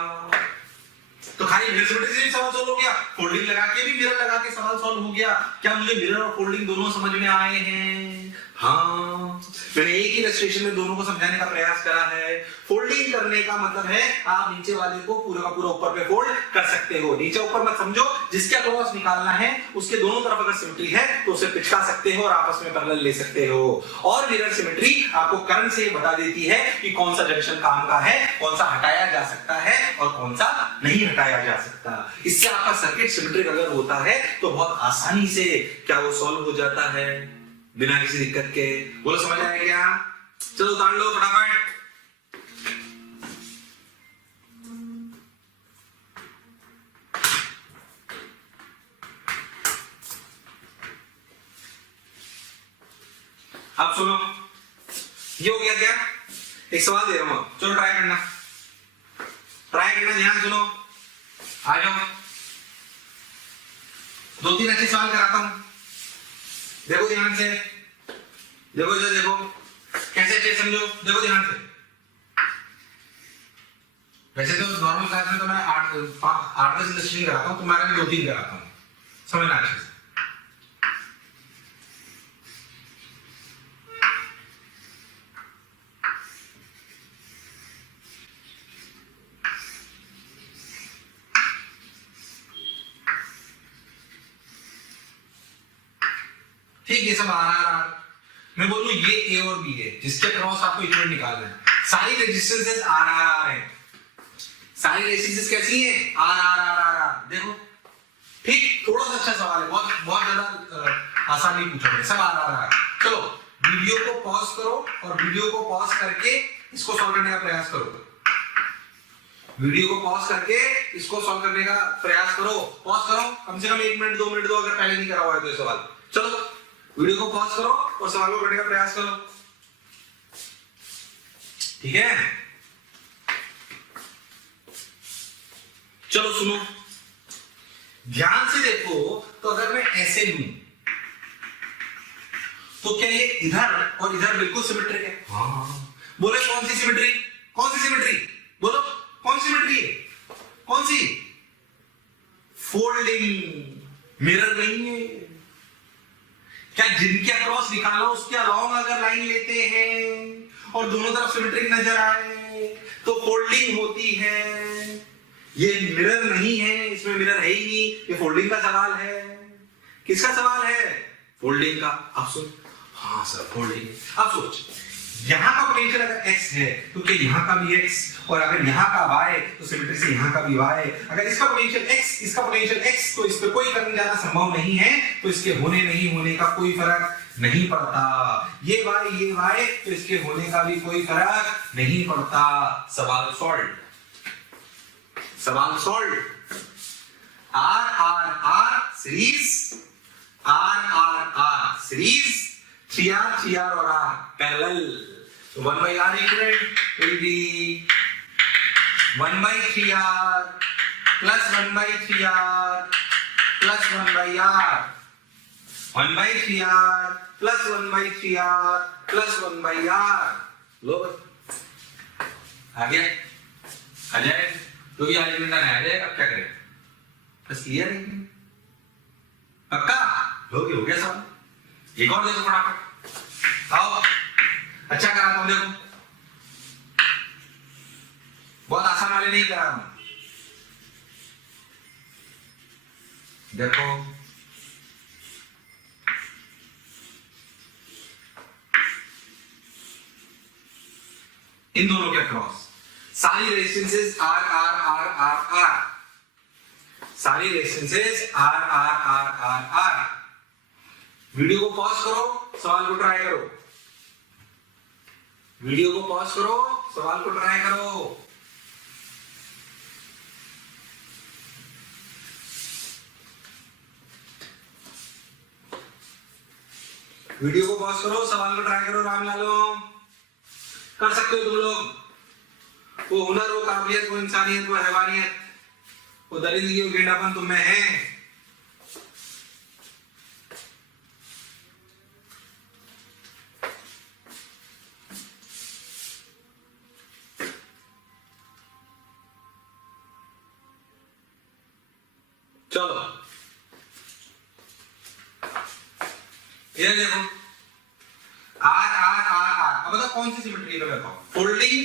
तो खाली मिरर सिमेट्री से भी सवाल सॉल्व हो गया, फोल्डिंग लगा के भी मिरर लगा के सवाल सॉल्व हो गया। क्या मुझे मिरर और फोल्डिंग दोनों समझ में आए हैं? हाँ, मैंने एक ही इलस्ट्रेशन में दोनों को समझाने का प्रयास करा है। फोल्डिंग करने का मतलब है आप नीचे वाले को पूरा का पूरा ऊपर पे फोल्ड कर सकते हो। नीचे ऊपर मत समझो, जिसके क्रॉस निकालना है उसके दोनों तरफ अगर सिमेट्री है तो उसे पिचका सकते हो और आपस में पैरेलल ले सकते हो। और मिरर सिमेट्री आपको करंट से बता देती है कि कौन सा जंक्शन काम का है, कौन सा हटाया जा सकता है और कौन सा नहीं हटाया जा सकता। इससे आपका सर्किट सिमेट्रिक अगर होता है तो बहुत आसानी से क्या वो सॉल्व हो जाता है बिना किसी दिक्कत के। बोलो समझ आया क्या? चलो उतार लो फटाफट। अब सुनो, ये हो गया क्या? एक सवाल दे रहा हूं, चलो ट्राई करना, ध्यान सुनो, आ जाओ। 2-3 अच्छे सवाल कराता हूं, देखो ध्यान से, देखो कैसे अच्छे समझो, देखो ध्यान से। वैसे तो नॉर्मल क्लास में तो मैं 8-10 इलस्ट्रेशन कराता हूँ, तुम्हारा भी 2-3 कराता हूँ, समझना अच्छे से। ठीक, ये सब आर मैं बोलूं ये ए और बी है, जिसके क्रॉस आपको इक्वेशन निकालना है। सारी रेजिस्टेंसेस आर है, सारी रेजिस्टेंसेस कैसी हैं? आर। देखो ठीक, थोड़ा सा अच्छा सवाल है, बहुत बहुत ज्यादा आसान नहीं पूछा मैंने, सब आर। चलो वीडियो को पॉज करो और वीडियो को पॉज करके इसको सॉल्व करने का प्रयास करो। वीडियो को पॉज करके इसको सॉल्व करने का प्रयास करो। पॉज करो, कम से कम 1 मिनट 2 मिनट दो, अगर पहले नहीं करा हुआ है तो ये सवाल। चलो वीडियो को पॉज करो और सवाल को करने का प्रयास करो, ठीक है? चलो सुनो, ध्यान से देखो। तो अगर मैं ऐसे लूं तो क्या ये इधर और इधर बिल्कुल सिमेट्रिक है? हाँ। बोले कौन सी सिमेट्री? कौन सी सिमेट्री? बोलो कौन सी सिमेट्री है? कौन सी? फोल्डिंग। मिरर नहीं है क्या? जिनके अक्रॉस निकालो उसके अलोंग अगर लाइन लेते हैं और दोनों तरफ सिमेट्रिक नजर आए तो फोल्डिंग होती है। ये मिरर नहीं है, इसमें मिरर है ही नहीं, ये फोल्डिंग का सवाल है। किसका सवाल है? फोल्डिंग का। अब सोच, हाँ सर फोल्डिंग। अब सोच, यहां का पोटेंशियल अगर x है तो क्या यहां का भी x, और अगर यहां का y तो सिमेट्री से यहां का भी y। अगर इसका पोटेंशियल x, इसका पोटेंशियल x, तो इस पे कोई करंट जाना संभव नहीं है, तो इसके होने नहीं होने का कोई फर्क नहीं पड़ता। ये y तो इसके होने का भी कोई फर्क नहीं पड़ता। सवाल सॉल्व, सवाल solve. R series, R series, 3R और R parallel. So 1/R equivalent will be 1/3R plus 1/3R plus 1/R, 1/3R plus 1/3R plus 1/R। लो आ गया, आ जाए तो भी आर्गुमेंट आ जाएगा। अब क्या करें? बस क्लियर है पक्का? हो गया सब। एक और देखो फटाफट, आओ अच्छा कराता हूं। देखो बहुत आसान वाले नहीं करा हूं। देखो इन दोनों के अक्रॉस सारी रेजिस्टेंसेस R, सारी रेजिस्टेंसेस R। वीडियो को पॉज करो, सवाल को ट्राई करो। वीडियो को पॉज करो, सवाल को ट्राई करो। वीडियो को पॉज करो, सवाल को ट्राई करो। रामलालो कर सकते हो तुम लोग। वो हुनर, वो काबिलियत, वो इंसानियत, वो हैवानियत, वो दरिंदगी, वो गेंडापन तुम में है। चलो ये देखो R। अब बताओ कौन सी सिमेट्री है? बताओ फोल्डिंग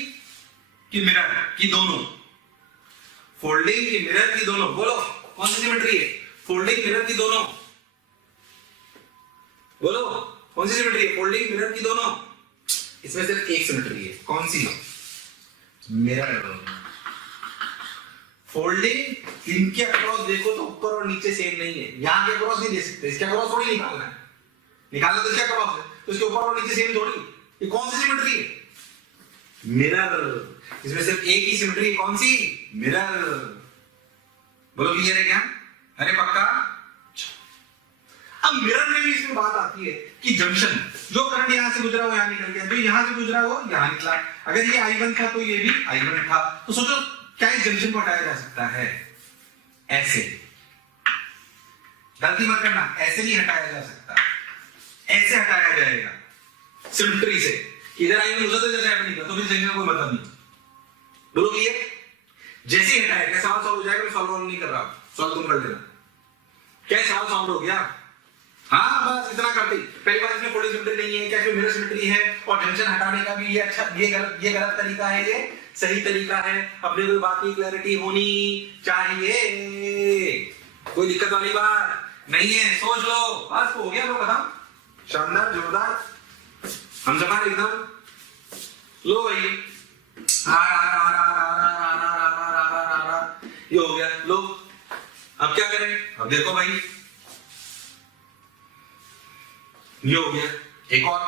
की मिरर की दोनों, फोल्डिंग की मिरर की दोनों। बोलो कौन सी सिमेट्री है? फोल्डिंग मिरर की दोनों। बोलो कौन सी सिमेट्री है? फोल्डिंग मिरर की दोनों। इसमें सिर्फ एक सिमेट्री है, कौन सी? मिरर। फोल्डिंग इनके अक्रॉस देखो तो ऊपर और नीचे सेम नहीं है। यहां के अक्रॉस नहीं दे सकते, इसके अक्रॉस थोड़ी निकालना है। निकालना तो इसके अक्रॉस है, तो इसके ऊपर और नीचे सेम थोड़ी। ये कौन सी सिमेट्री है? मिरर। इसमें सिर्फ एक ही सिमेट्री है, कौन सी? मिरर। बोलो क्लियर है क्या? अरे पक्का? अब मिरर में भी इसमें बात आती है कि जंक्शन, जो करंट यहां से गुजरा वो यहां निकल गया, जो यहां से गुजरा वो यहां निकला। अगर ये I1 था तो ये भी I1 था। तो सोचो क्या इस जंक्शन को हटाया जा सकता है? ऐसे। गलती मत करना, ऐसे नहीं हटाया जा सकता, ऐसे हटाया जाएगा सिमेट्री से। इधर I1 उधर तो जैसे I1 निकला तो फिर जंक्शन कोई मतलब नहीं। बोलो क्लियर? जैसे ही हटाया क्या सवाल सॉल्व हो जाएगा? मैं सॉल्व नहीं कर रहा, सॉल्व तुम कर देना। क्या सवाल सॉल्व हो गया? हाँ बस इतना करते ही। पहली बात इसमें फोटो सिमेट्री नहीं है, क्या इसमें मिरर सिमेट्री है, और जंक्शन हटाने का भी ये अच्छा, ये गलत तरीका है, ये सही तरीका है। अपने कोई बात की क्लैरिटी होनी चाहिए, कोई दिक्कत वाली बात नहीं है। सोच लो, बस हो गया, लो खत्म। शानदार, जोरदार, हम जमा एकदम। लो भाई, ये हो गया। लो अब क्या करें? अब देखो भाई, ये हो गया। एक और,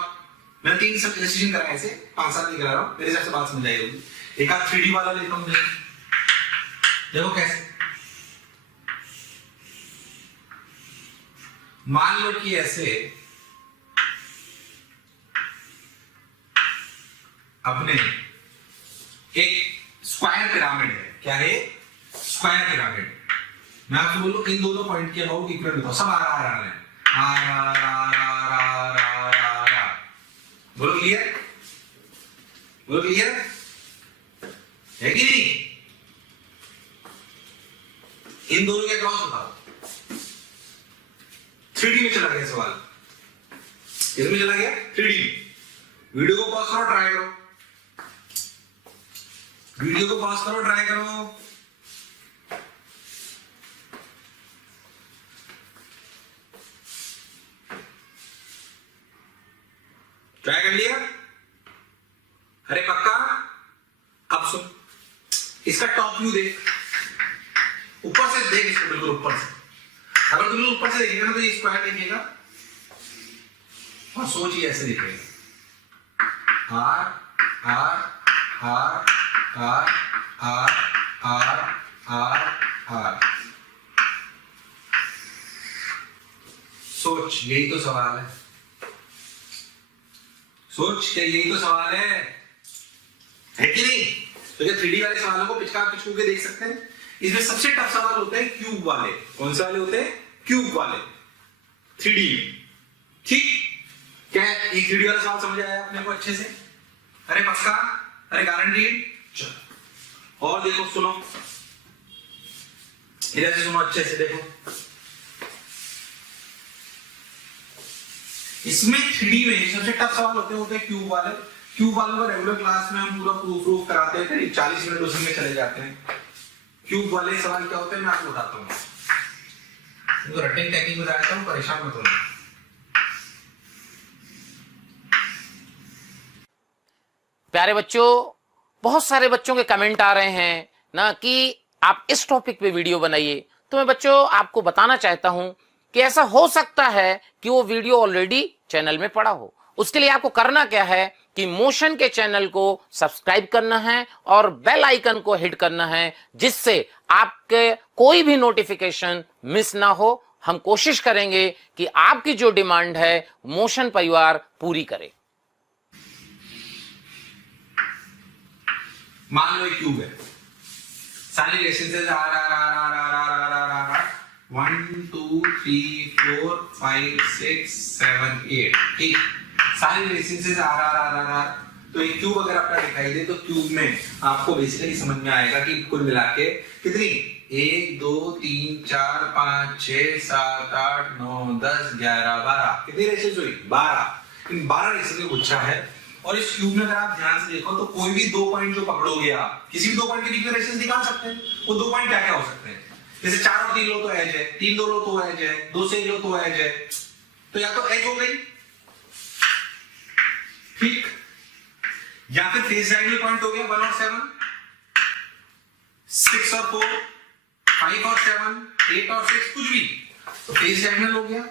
मैंने 3 सब डिसीजन कराए ऐसे, 5 साल नहीं करा रहा हूं, मेरे हिसाब से बात समझ आई होगी। एक आध 3D वाला लेता हूं, देखो कैसे। मान लो कि ऐसे अपने एक स्क्वायर पिरामिड है। क्या है? Square pyramid. मैं आपसे बोलूं इन दोनों पॉइंट के अबाउट इक्वल बताओ, सब आ रहा है। बोलो क्लियर? बोलो क्लियर है कि नहीं? इन दोनों के क्रॉस बताओ। 3D में चला गया सवाल, किसमें चला गया? 3D में। वीडियो को पॉज करो, ट्राई करो, वीडियो को पॉज करो, ट्राई करो। ट्राई कर लिया? अरे पक्का? अब सुन, इसका टॉप व्यू देख, ऊपर से देख इसको, बिल्कुल ऊपर से। अगर तुम ऊपर से देखेगा ना तो ये स्क्वायर दिखेगा, और सोच ही ऐसे दिखेगा। R R R R R R R R. सोच, यही तो सवाल है। सोच, क्या यही तो सवाल है कि नहीं? तो क्या 3D वाले सवालों को पिचका पिचकू के देख सकते हैं? इसमें सबसे टफ सवाल होते हैं क्यूब वाले। कौन से वाले होते हैं? क्यूब वाले, 3D। ठीक, क्या एक 3D वाला सवाल समझ आया अपने को अच्छे से? अरे पक्का? अरे गारंटीड? चलो और देखो, सुनो इधर से, सुनो अच्छे से, देखो इसमें 3D में सबसे टफ सवाल होते हैं क्यूब वाले। क्यूब वालों का रेगुलर क्लास में हम पूरा प्रूफ कराते हैं, करीब 40 मिनट उसी में चले जाते हैं। क्यूब वाले सवाल क्या होते हैं मैं आपको बताता हूँ, तो रटिंग टेक्निक बताता हूँ, परेशान मत होना। प्यारे बच्चों, बहुत सारे बच्चों के कमेंट आ रहे हैं ना कि आप इस टॉपिक पे वीडियो बनाइए। तो मैं बच्चों आपको बताना चाहता हूं कि ऐसा हो सकता है कि वो वीडियो ऑलरेडी चैनल में पड़ा हो। उसके लिए आपको करना क्या है कि मोशन के चैनल को सब्सक्राइब करना है और बेल आइकन को हिट करना है, जिससे आपके कोई भी नोटिफिकेशन मिस ना हो। हम कोशिश करेंगे कि आपकी जो डिमांड है मोशन परिवार पूरी करे। मान लो एक क्यूब है, सारी resistance R R R R R R R R R 1 2 3 4 5 6 7 8। ठीक, सारी resistance R R R R R. तो एक क्यूब अगर आपका दिखाई दे तो क्यूब में आपको बेसिकली समझ में आएगा कि कुल मिला के कितनी 1 2 3 4 5 6 7 8 9 10 11 12 कितनी रेसिस्टेंस हुई? 12। इन 12 रेसिस्टेंस का गुच्छा है। और इस क्यूब में अगर आप ध्यान से देखो तो कोई भी 2 पॉइंट जो पकड़ोगे आप, किसी भी 2 पॉइंट के बीच में रेसिस्टेंस निकाल सकते हैं। वो 2 पॉइंट क्या क्या हो सकते हैं? जैसे 4 और 3 लो तो एज है, 3 2 लो तो एज है, 2 से लो तो एज है। तो या तो एज हो गई, ठीक, या फिर फेस डायगोनल पॉइंट हो गया 1 और 7, 6 और 4, 5 और 7, 8 और 6, कुछ भी। तो फेस डायगोनल हो गया,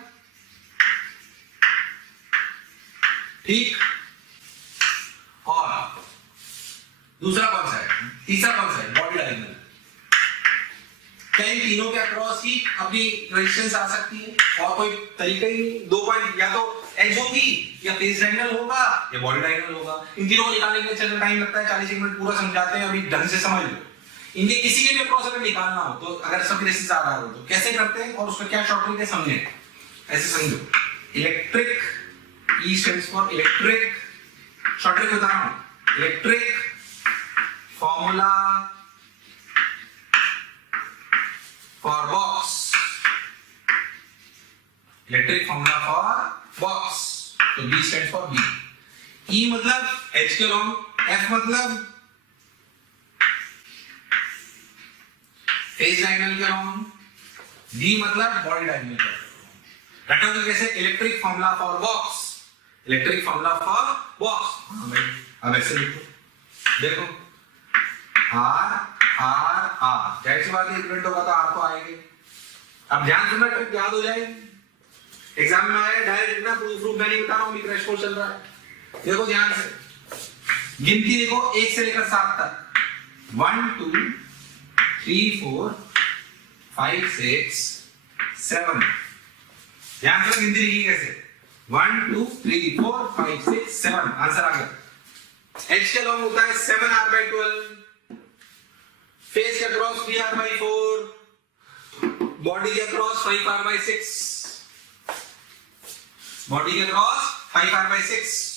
ठीक। और दूसरा कौन सा है? तीसरा कौन सा है? Body diagonal. क्या इन तीनों के अक्रॉस ही अपनी रेजिस्टेंस आ सकती है? और कोई तरीका ही नहीं। 2 पॉइंट या तो एज होगी, या फेस डायगोनल होगा, या बॉडी डायगोनल होगा। इन तीनों को निकालने के लिए चलने टाइम लगता है, 40 मिनट पूरा समझाते हैं, अभी ढंग से समझ लो। इनके किसी के भी अक्रॉस अगर निकालना हो तो अगर सब रेजिस्टेंस आ रहा हो तो कैसे करते हैं और उसका क्या शॉर्टकट है समझे। ऐसे समझो, electric, E stands for electric, shortcut बता रहा हूं, electric formula for box, electric formula for box, तो B stand for B, E मतलब H के लॉन्ग, F मतलब फेज डायगोनल के लॉन्ग, D मतलब बॉडी डायगोनल के लॉन्ग। रटा तो कैसे, electric formula for box, electric formula for box. हाँ भाई, अब ऐसे लिखो, देखो R R R, जाहिर सी बात है इक्विवेलेंट होगा तो R तो आएंगे। अब ध्यान सुनना, ट्रिक याद हो जाएगी। एग्जाम में आया डायरेक्ट लिखना, प्रूफ मैं नहीं बता रहा हूं, अभी क्रैश कोर्स चल रहा है। देखो ध्यान से, गिनती देखो 1 से लेकर 7 तक, 1 2 3 4 5 6 7। ध्यान से गिनती लिखी कैसे, 1 2 3 4 5 6 7, आंसर आ गया। H के लॉन्ग होता है 7R/12, फेस के क्रॉस 3R/4, बॉडी के क्रॉस 5R/6, बॉडी के क्रॉस 5R/6।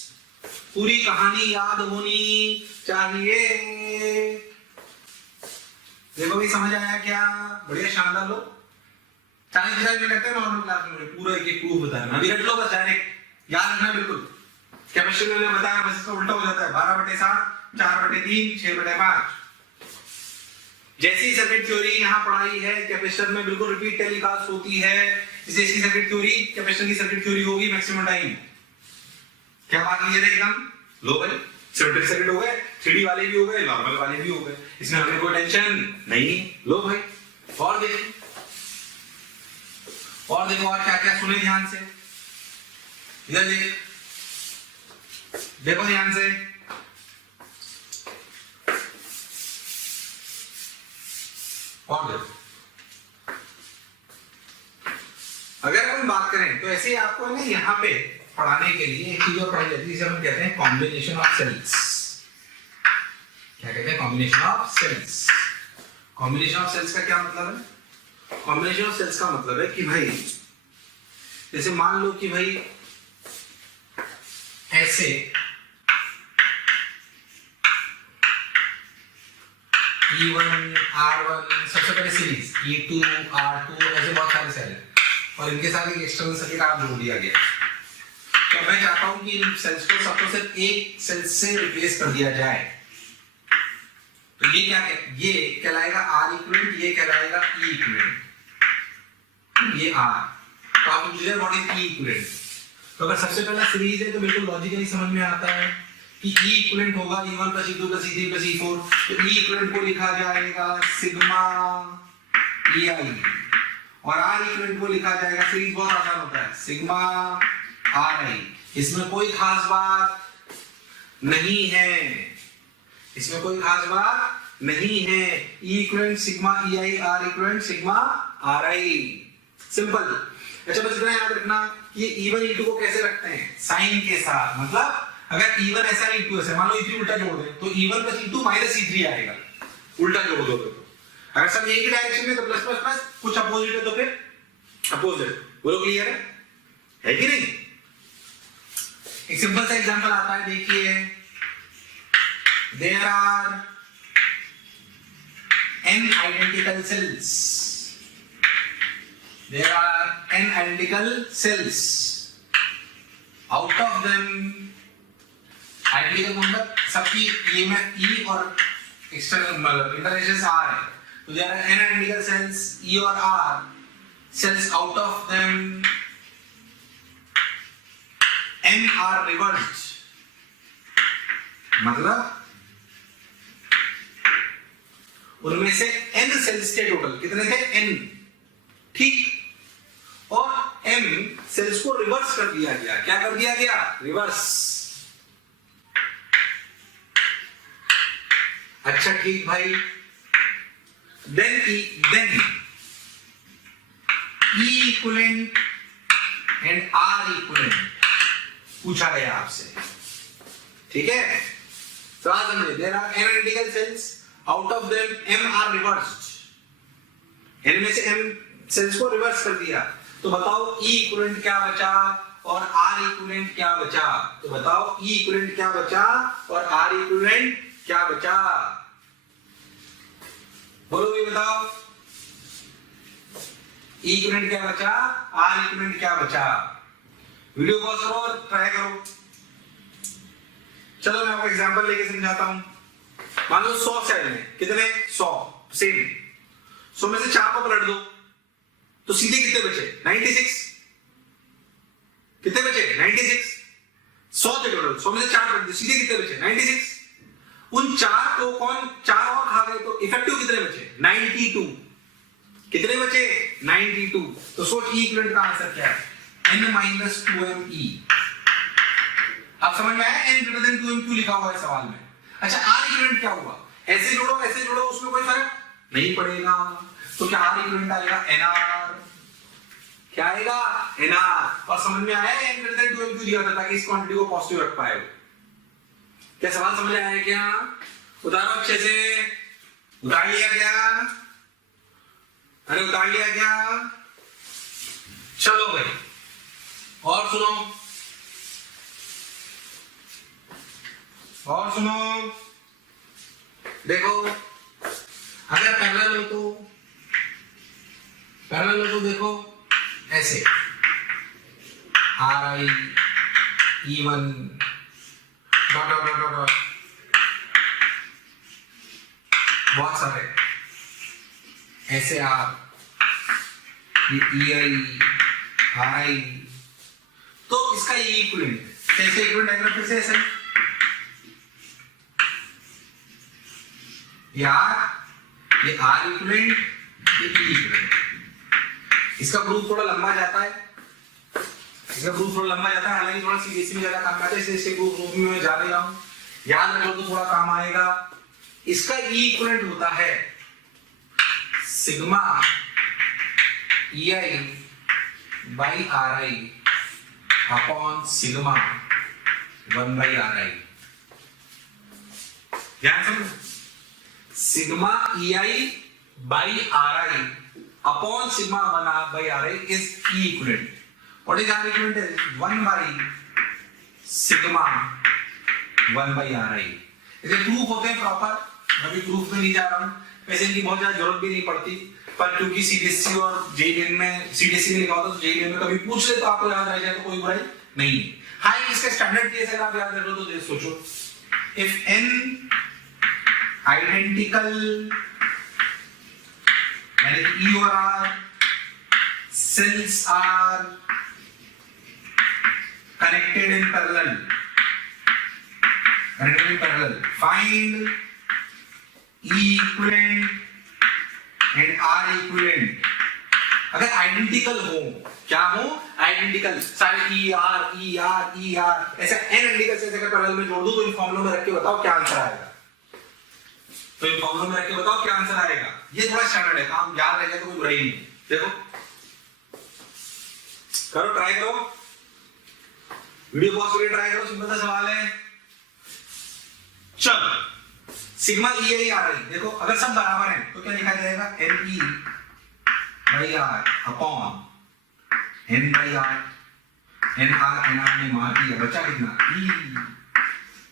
पूरी कहानी याद होनी चाहिए। देखो भी समझ आया क्या? बढ़िया, शानदार। लोग 40 मिनट लगते हैं नॉर्मल क्लास में पूरा एक प्रूफ बताना। अभी रट लो बस, डायरेक्ट याद रखना बिल्कुल। केमिस्ट्री में मैंने बताया, बस इसका उल्टा हो जाता है, 12/7, 4/3, 6/5। जैसी सर्किट थ्योरी यहाँ पढ़ाई है कैपेसिटर में बिल्कुल रिपीट टेलीकास्ट होती है, जैसी सर्किट थ्योरी कैपेसिटर की सर्किट थ्योरी होगी मैक्सिमम टाइम। क्या बात क्लियर है एकदम? लो भाई, सिमेट्रिक सर्किट हो गए, 3D वाले भी हो गए, नॉर्मल वाले भी हो गए, इसमें हमें कोई टेंशन नहीं। लो भाई, और देखो और क्या क्या सुने ध्यान से, इधर देखो ध्यान से। और देखो, अगर हम बात करें तो ऐसे ही आपको ना यहाँ पे पढ़ाने के लिए एक चीज और पढ़ाई जाती है, जिसे हम कहते हैं कॉम्बिनेशन ऑफ सेल्स। क्या कहते हैं? Combination of cells. Combination of cells का क्या मतलब है? कॉम्बिनेशन ऑफ सेल्स का मतलब है कि भाई, जैसे मान लो कि भाई ऐसे E1 R1, सबसे पहले सीरीज E2 R2, ऐसे बहुत सारे सेल हैं और इनके साथ एक एक्सटर्नल सर्किट आप जोड़ दिया गया। तो मैं चाहता हूं कि इन सेल्स को सबको सिर्फ एक सेल से रिप्लेस कर दिया जाए। तो ये क्या है? ये कहलाएगा R इक्विवेलेंट, ये कहलाएगा E इक्विवेलेंट, ये R। तो आप consider what is E equivalent. तो अगर सबसे पहला सीरीज है तो बिल्कुल लॉजिकली समझ में आता है कि E इक्विवेलेंट होगा E1 + E2 + E3 + E4। तो E इक्विवेलेंट को लिखा जाएगा सिग्मा EI और R इक्विवेलेंट को लिखा जाएगा, सीरीज बहुत आसान होता है, सिग्मा RI। इसमें कोई खास बात नहीं है, इसमें कोई खास बात नहीं है। E equivalent sigma EI, R equivalent sigma RI, simple. अच्छा बस इतना याद रखना, ये E1 E2 को कैसे रखते हैं? साइन के साथ। मतलब अगर E1 ऐसा है E2 ऐसा, मान लो E3 उल्टा जोड़ दे तो E1 + E2 - E3 आएगा, उल्टा जोड़ दो तो। अगर सब एक ही डायरेक्शन में तो प्लस प्लस प्लस, कुछ अपोजिट है तो फिर अपोजिट। बोलो क्लियर है कि नहीं? एक सिंपल सा एग्जांपल आता है, देखिए, there are n identical cells, there are n identical cells, out of them identical मतलब सबकी ये में E और एक्सटर्नल मतलब इंटररेशंस R है, तो there are n identical cells E और R cells, out of them n are reversed। मतलब उनमें से n सेल्स के टोटल कितने थे? n, ठीक। और m सेल्स को रिवर्स कर दिया गया। क्या कर दिया गया? रिवर्स। अच्छा ठीक भाई, then E equivalent and R equivalent पूछा गया आपसे, ठीक है? तो आज समझिए, there are n identical cells, out of them m are reversed। n में से m सेल्स को रिवर्स कर दिया, तो बताओ E इक्विवेलेंट क्या बचा और R इक्विवेलेंट क्या बचा? तो बताओ E इक्विवेलेंट क्या बचा और R इक्विवेलेंट क्या बचा? बोलो भी बताओ। ई इक्विवेलेंट क्या बचा, आर इक्विवेलेंट क्या बचा। वीडियो पॉज करो और ट्राई करो। चलो मैं आपको एग्जांपल लेके समझाता हूं। मान लो 100 सेल में कितने, 100 सेम, 100 में से 4 को पलट दो तो सीधे कितने बचे, 96। कितने बचे, 96। 100 थे टोटल, 100 में से 4 पलट दो सीधे कितने बचे, 96। उन 4 को कौन 4 और खा गए तो इफेक्टिव कितने बचे, 92। कितने बचे, 92। तो सोच ई इक्विवेलेंट का आंसर क्या है, n-2m-e। अब समझ में आया n greater than 2m क्यों लिखा हुआ है सवाल में। अच्छा आर इक्विवेलेंट क्या हुआ, ऐसे जोड़ो उसमें कोई फर्क नहीं पड़ेगा, तो क्या आर इक्विवेलेंट आएगा nr, क्या आएगा nr। और समझ में आया n greater than 2m क्यों दिया था, ताकि इस क्वांटिटी को पॉजिटिव रख पाए। क्या सवाल समझ आया क्या, उतारो अच्छे से, उतार लिया क्या, अरे उतार लिया क्या। चलो भाई और सुनो, देखो अगर पैरेलल हो तो देखो ऐसे RI E1 dot dot dot dot, बहुत सारे ऐसे R EI RI, तो इसका ये इक्विवेलेंट कैसे, इक्विवेलेंट डायग्राम फिर से ऐसे ये R इक्विवेलेंट, ये E इक्विवेलेंट। इसका प्रूफ थोड़ा लंबा जाता है, हालांकि थोड़ा सीबीएसई में ज्यादा काम आता है, इसलिए इसके प्रूफ में मैं जा रहा हूं, याद रखो तो थोड़ा काम आएगा। इसका E इक्विवेलेंट होता है sigma EI by RI upon sigma 1 by RI। ध्यान समझो, sigma EI by RI upon sigma 1 by RI is E equivalent. What is R equivalent, 1 by sigma 1 by RI। इसे प्रूफ होते हैं प्रॉपर, मैं भी proof में नहीं जा रहा हूं, वैसे इनकी बहुत ज्यादा जरूरत भी नहीं पड़ती, पर क्योंकि सीबीएसई और जेईई में, सीडीएसई में लिखा होता है तो जेईई में कभी पूछ ले तो आपको याद रह जाए तो कोई बुराई नहीं है। हाँ इसका स्टैंडर्ड केस अगर आप याद रख लो तो सोचो, इफ n आइडेंटिकल यानी E और R cells are connected in parallel, find E equivalent and R equivalent। अगर आइडेंटिकल हो, क्या हो, आइडेंटिकल सारे E R ऐसा n आइडेंटिकल से अगर पैरेलल में जोड़ दूं तो इन फॉर्मूलों में रख के बताओ क्या आंसर आएगा, ये थोड़ा स्टैंडर्ड है, काम याद रह जाए तो कोई बुराई नहीं। देखो करो, ट्राई करो, वीडियो पॉज करके ट्राई करो, सिंपल सा सवाल है। चलो सिग्मा EI RI, देखो अगर सब बराबर हैं तो क्या लिखा जाएगा, NE by R upon N by R, NR ने मार दिया, बचा कितना E,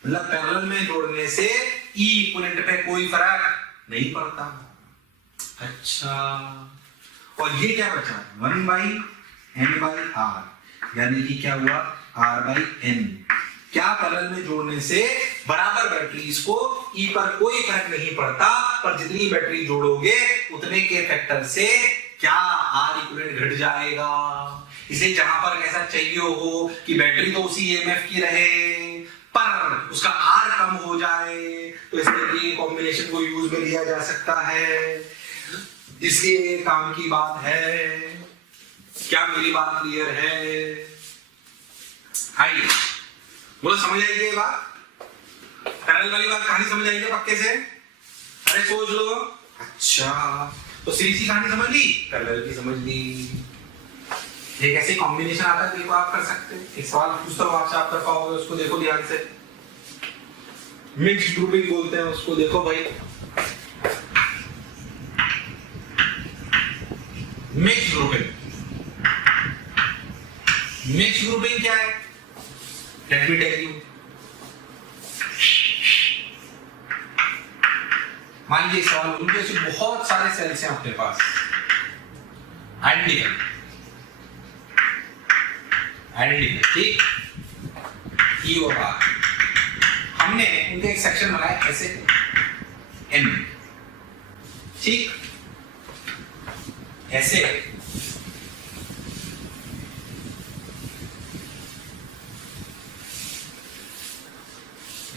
मतलब पैरेलल में जोड़ने से E इक्विवेलेंट पे कोई फर्क नहीं पड़ता। अच्छा और ये क्या बचा, 1 बाई N बाई R, यानी कि क्या हुआ, R बाई N। क्या पैरेलल में जोड़ने से बराबर बैटरीज को E पर कोई फर्क नहीं पड़ता, पर जितनी बैटरी जोड़ोगे उतने के फैक्टर से क्या R इक्विवेलेंट घट जाएगा। इसलिए जहां पर ऐसा चाहिए हो कि बैटरी तो उसी EMF की रहे पर उसका R कम हो जाए, तो इस तरह की कॉम्बिनेशन को यूज में लिया जा सकता है, इसलिए काम की बात है। क्या मेरी बात क्लियर है? आइए बोलो, समझ आएगी ये बात, पैरेलल वाली बात कहानी समझ आएगी पक्के से? अरे सोच लो। अच्छा तो सीरीज की कहानी समझ ली, पैरेलल की समझ ली, एक ऐसे कॉम्बिनेशन आता है, देखो आप कर सकते हैं। एक सवाल पूछता हूं आपसे, आप कर पाओगे उसको, देखो ध्यान से, मिक्स ग्रुपिंग बोलते हैं उसको, देखो भाई मिक्स ग्रुपिंग क्या है, लेट मी टेल यू। मान लीजिए सवाल, उनके ऐसे बहुत सारे सेल्स हैं अपने पास, आइडेंटिकल, ठीक। ई और आर, हमने उनका एक सेक्शन बनाया ऐसे एन, ठीक, ऐसे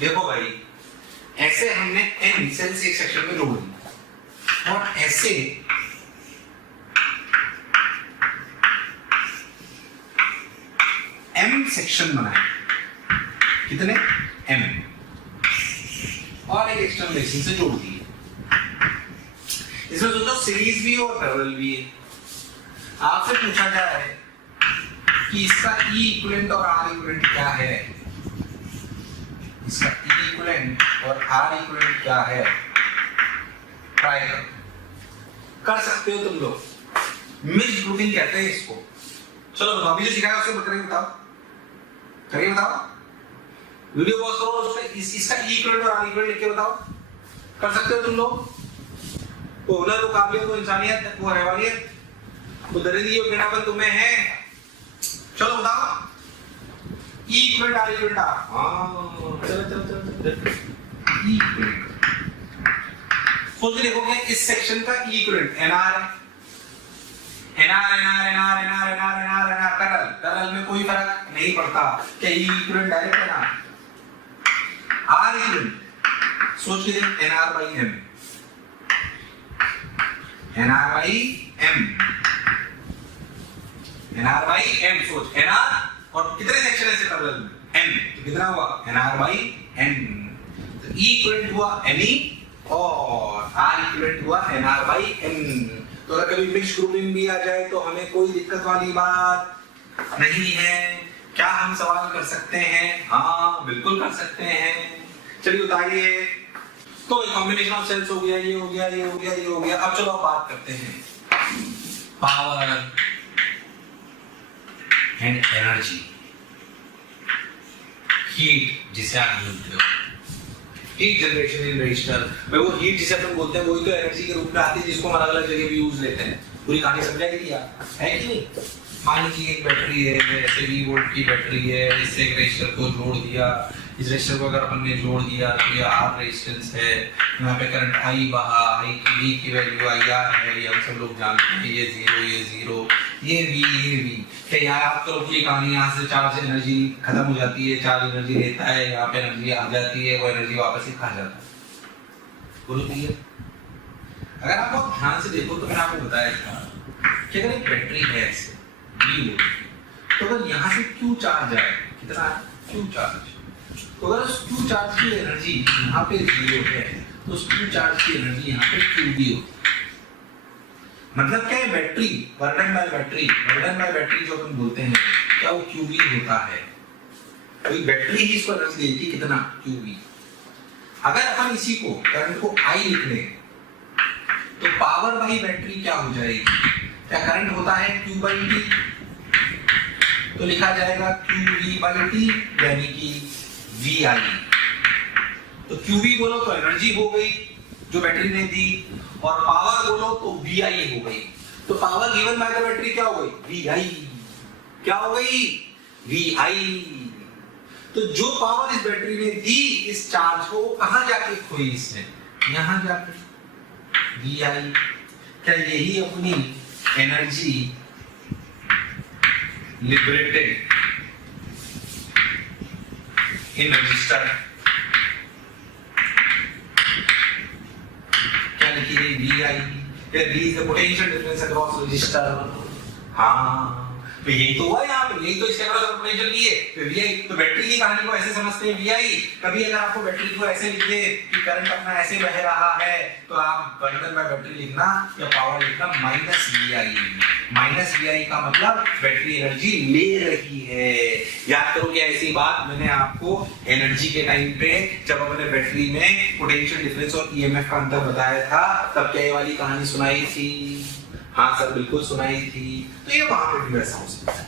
देखो भाई, ऐसे हमने एन सेल से एक सेक्शन में जोड़ दिया और ऐसे एम सेक्शन बनाए, कितने एम, और एक एक्सटर्नल से जोड़ दिए। इसमें सोचो सीरीज भी और पैरेलल भी है। आपसे पूछा जाए कि इसका ई इक्विवेलेंट और आर इक्विवेलेंट क्या है, इसका ई इक्विवेलेंट और आर इक्विवेलेंट क्या है, ट्राई कर सकते हो तुम लोग। मिक्स्ड ग्रुपिंग कहते हैं इसको। चलो बताओ, अभी जो सिखाया उसको करके बताओ, करके बताओ, वीडियो पॉज करो, उसमें इसका ई इक्विवेलेंट और आर इक्विवेलेंट लिख के बताओ। कर सकते हो तुम लोग? वो हुनर, वो काबिलियत, वो इंसानियत, वो रहवानियत, वो दरिद्री और गिरापन तुम्हें है। चलो बताओ, ई इक्विवेलेंट आर इक्विवेलेंट आर, हाँ चलो चलो चलो, ई इक्विवेलेंट सोच के देखोगे इस सेक्शन का ई इक्विवेलेंट एनआर है, NR NR NR NR NR NR NR parallel, parallel में कोई फर्क नहीं पड़ता क्या ई इक्विवेलेंट डायरेक्ट है ना। आर इक्विवेलेंट सोच के देख, NR by M, NR by M, NR by M, सोच एनआर और कितने सेक्शन है पैरेलल में, एन, तो कितना हुआ एनआर बाई एन। तो ई इक्विवेलेंट हुआ एनई और आर इक्विवेलेंट हुआ एनआर बाई एन। तो अगर कभी मिक्स ग्रुपिंग भी आ जाए तो हमें कोई दिक्कत वाली बात नहीं है। क्या हम सवाल कर सकते हैं? हाँ बिल्कुल कर सकते हैं। चलिए बताइए, तो कॉम्बिनेशन ऑफ सेल्स हो गया, ये हो गया, ये हो गया, ये हो गया। अब चलो बात करते हैं पावर एंड एनर्जी, हीट जिसे आप बोलते हो, हीट जनरेशन इन रजिस्टर। भाई वो हीट जिसे अपन बोलते हैं वही तो एनर्जी के रूप में आती है, जिसको हम अलग अलग जगह भी यूज लेते हैं। पूरी कहानी समझाई थी यार, है कि नहीं? मान लीजिए एक बैटरी है, ऐसे 20 वोल्ट की बैटरी है, इससे एक रजिस्टर को जोड़ दिया, इस रजिस्टर को अगर अपन ने जोड़ दिया तो ये आर रेजिस्टेंस है, यहाँ पे करंट आई बहा, आई की वी की वैल्यू आई आर है, ये हम सब लोग जानते हैं, ये जीरो, ये जीरो, ये वी। क्या यहाँ आप तो पूरी कहानी, यहाँ से चार्ज एनर्जी खत्म हो जाती है, चार्ज एनर्जी लेता है, यहाँ पे एनर्जी आ जाती है, वो एनर्जी वापस ही खा जाता है। बोलो क्लियर? अगर आप बहुत ध्यान से देखो तो मैंने आपको बताया था कि अगर एक बैटरी है ऐसे तो अगर यहाँ से Q चार्ज आए, कितना है Q चार्ज, तो अगर उस Q चार्ज की एनर्जी यहाँ पे 0 है तो उस Q चार्ज की एनर्जी यहाँ पे QB होती है। मतलब क्या है, बैटरी बर्डन बाय बैटरी जो अपन बोलते हैं, क्या वो QB होता है? तो बैटरी ही इसको एनर्जी देती है, कितना QB। अगर अपन इसी को करंट को I लिख लें तो पावर बाई बैटरी क्या हो जाएगी? क्या करंट होता है Q बाई T, तो लिखा जाएगा QV बाई T यानी कि VI। तो QV बोलो तो एनर्जी हो गई जो बैटरी ने दी, और पावर बोलो तो VI हो गई। तो power given by the battery क्या हो गई? VI। क्या हो गई? VI। तो जो पावर इस बैटरी ने दी इस चार्ज को, कहां जाके खोई इसने? यहां जाके VI। क्या यही अपनी एनर्जी लिबरेटेड इन रजिस्टर, क्या लिखी गई? VI। V is the potential difference across register. हाँ तो यही तो हुआ यहाँ पे, यही तो इसके अक्रॉस पोटेंशियल की है। तो VI, तो बैटरी की कहानी को ऐसे समझते हैं VI। कभी अगर आपको बैटरी को ऐसे लिख दे कि करंट अपना ऐसे बह रहा है तो आप बर्डन बाय बैटरी लिखना या पावर लिखना माइनस VI। माइनस VI का मतलब बैटरी एनर्जी ले रही है। याद करो कि ऐसी बात मैंने आपको एनर्जी के टाइम पे जब अपने बैटरी में पोटेंशियल डिफरेंस और EMF का अंतर बताया था तब क्या ये वाली कहानी सुनाई थी? हाँ सर बिल्कुल सुनाई थी। तो ये वहां पे भी वैसा हो सकता है।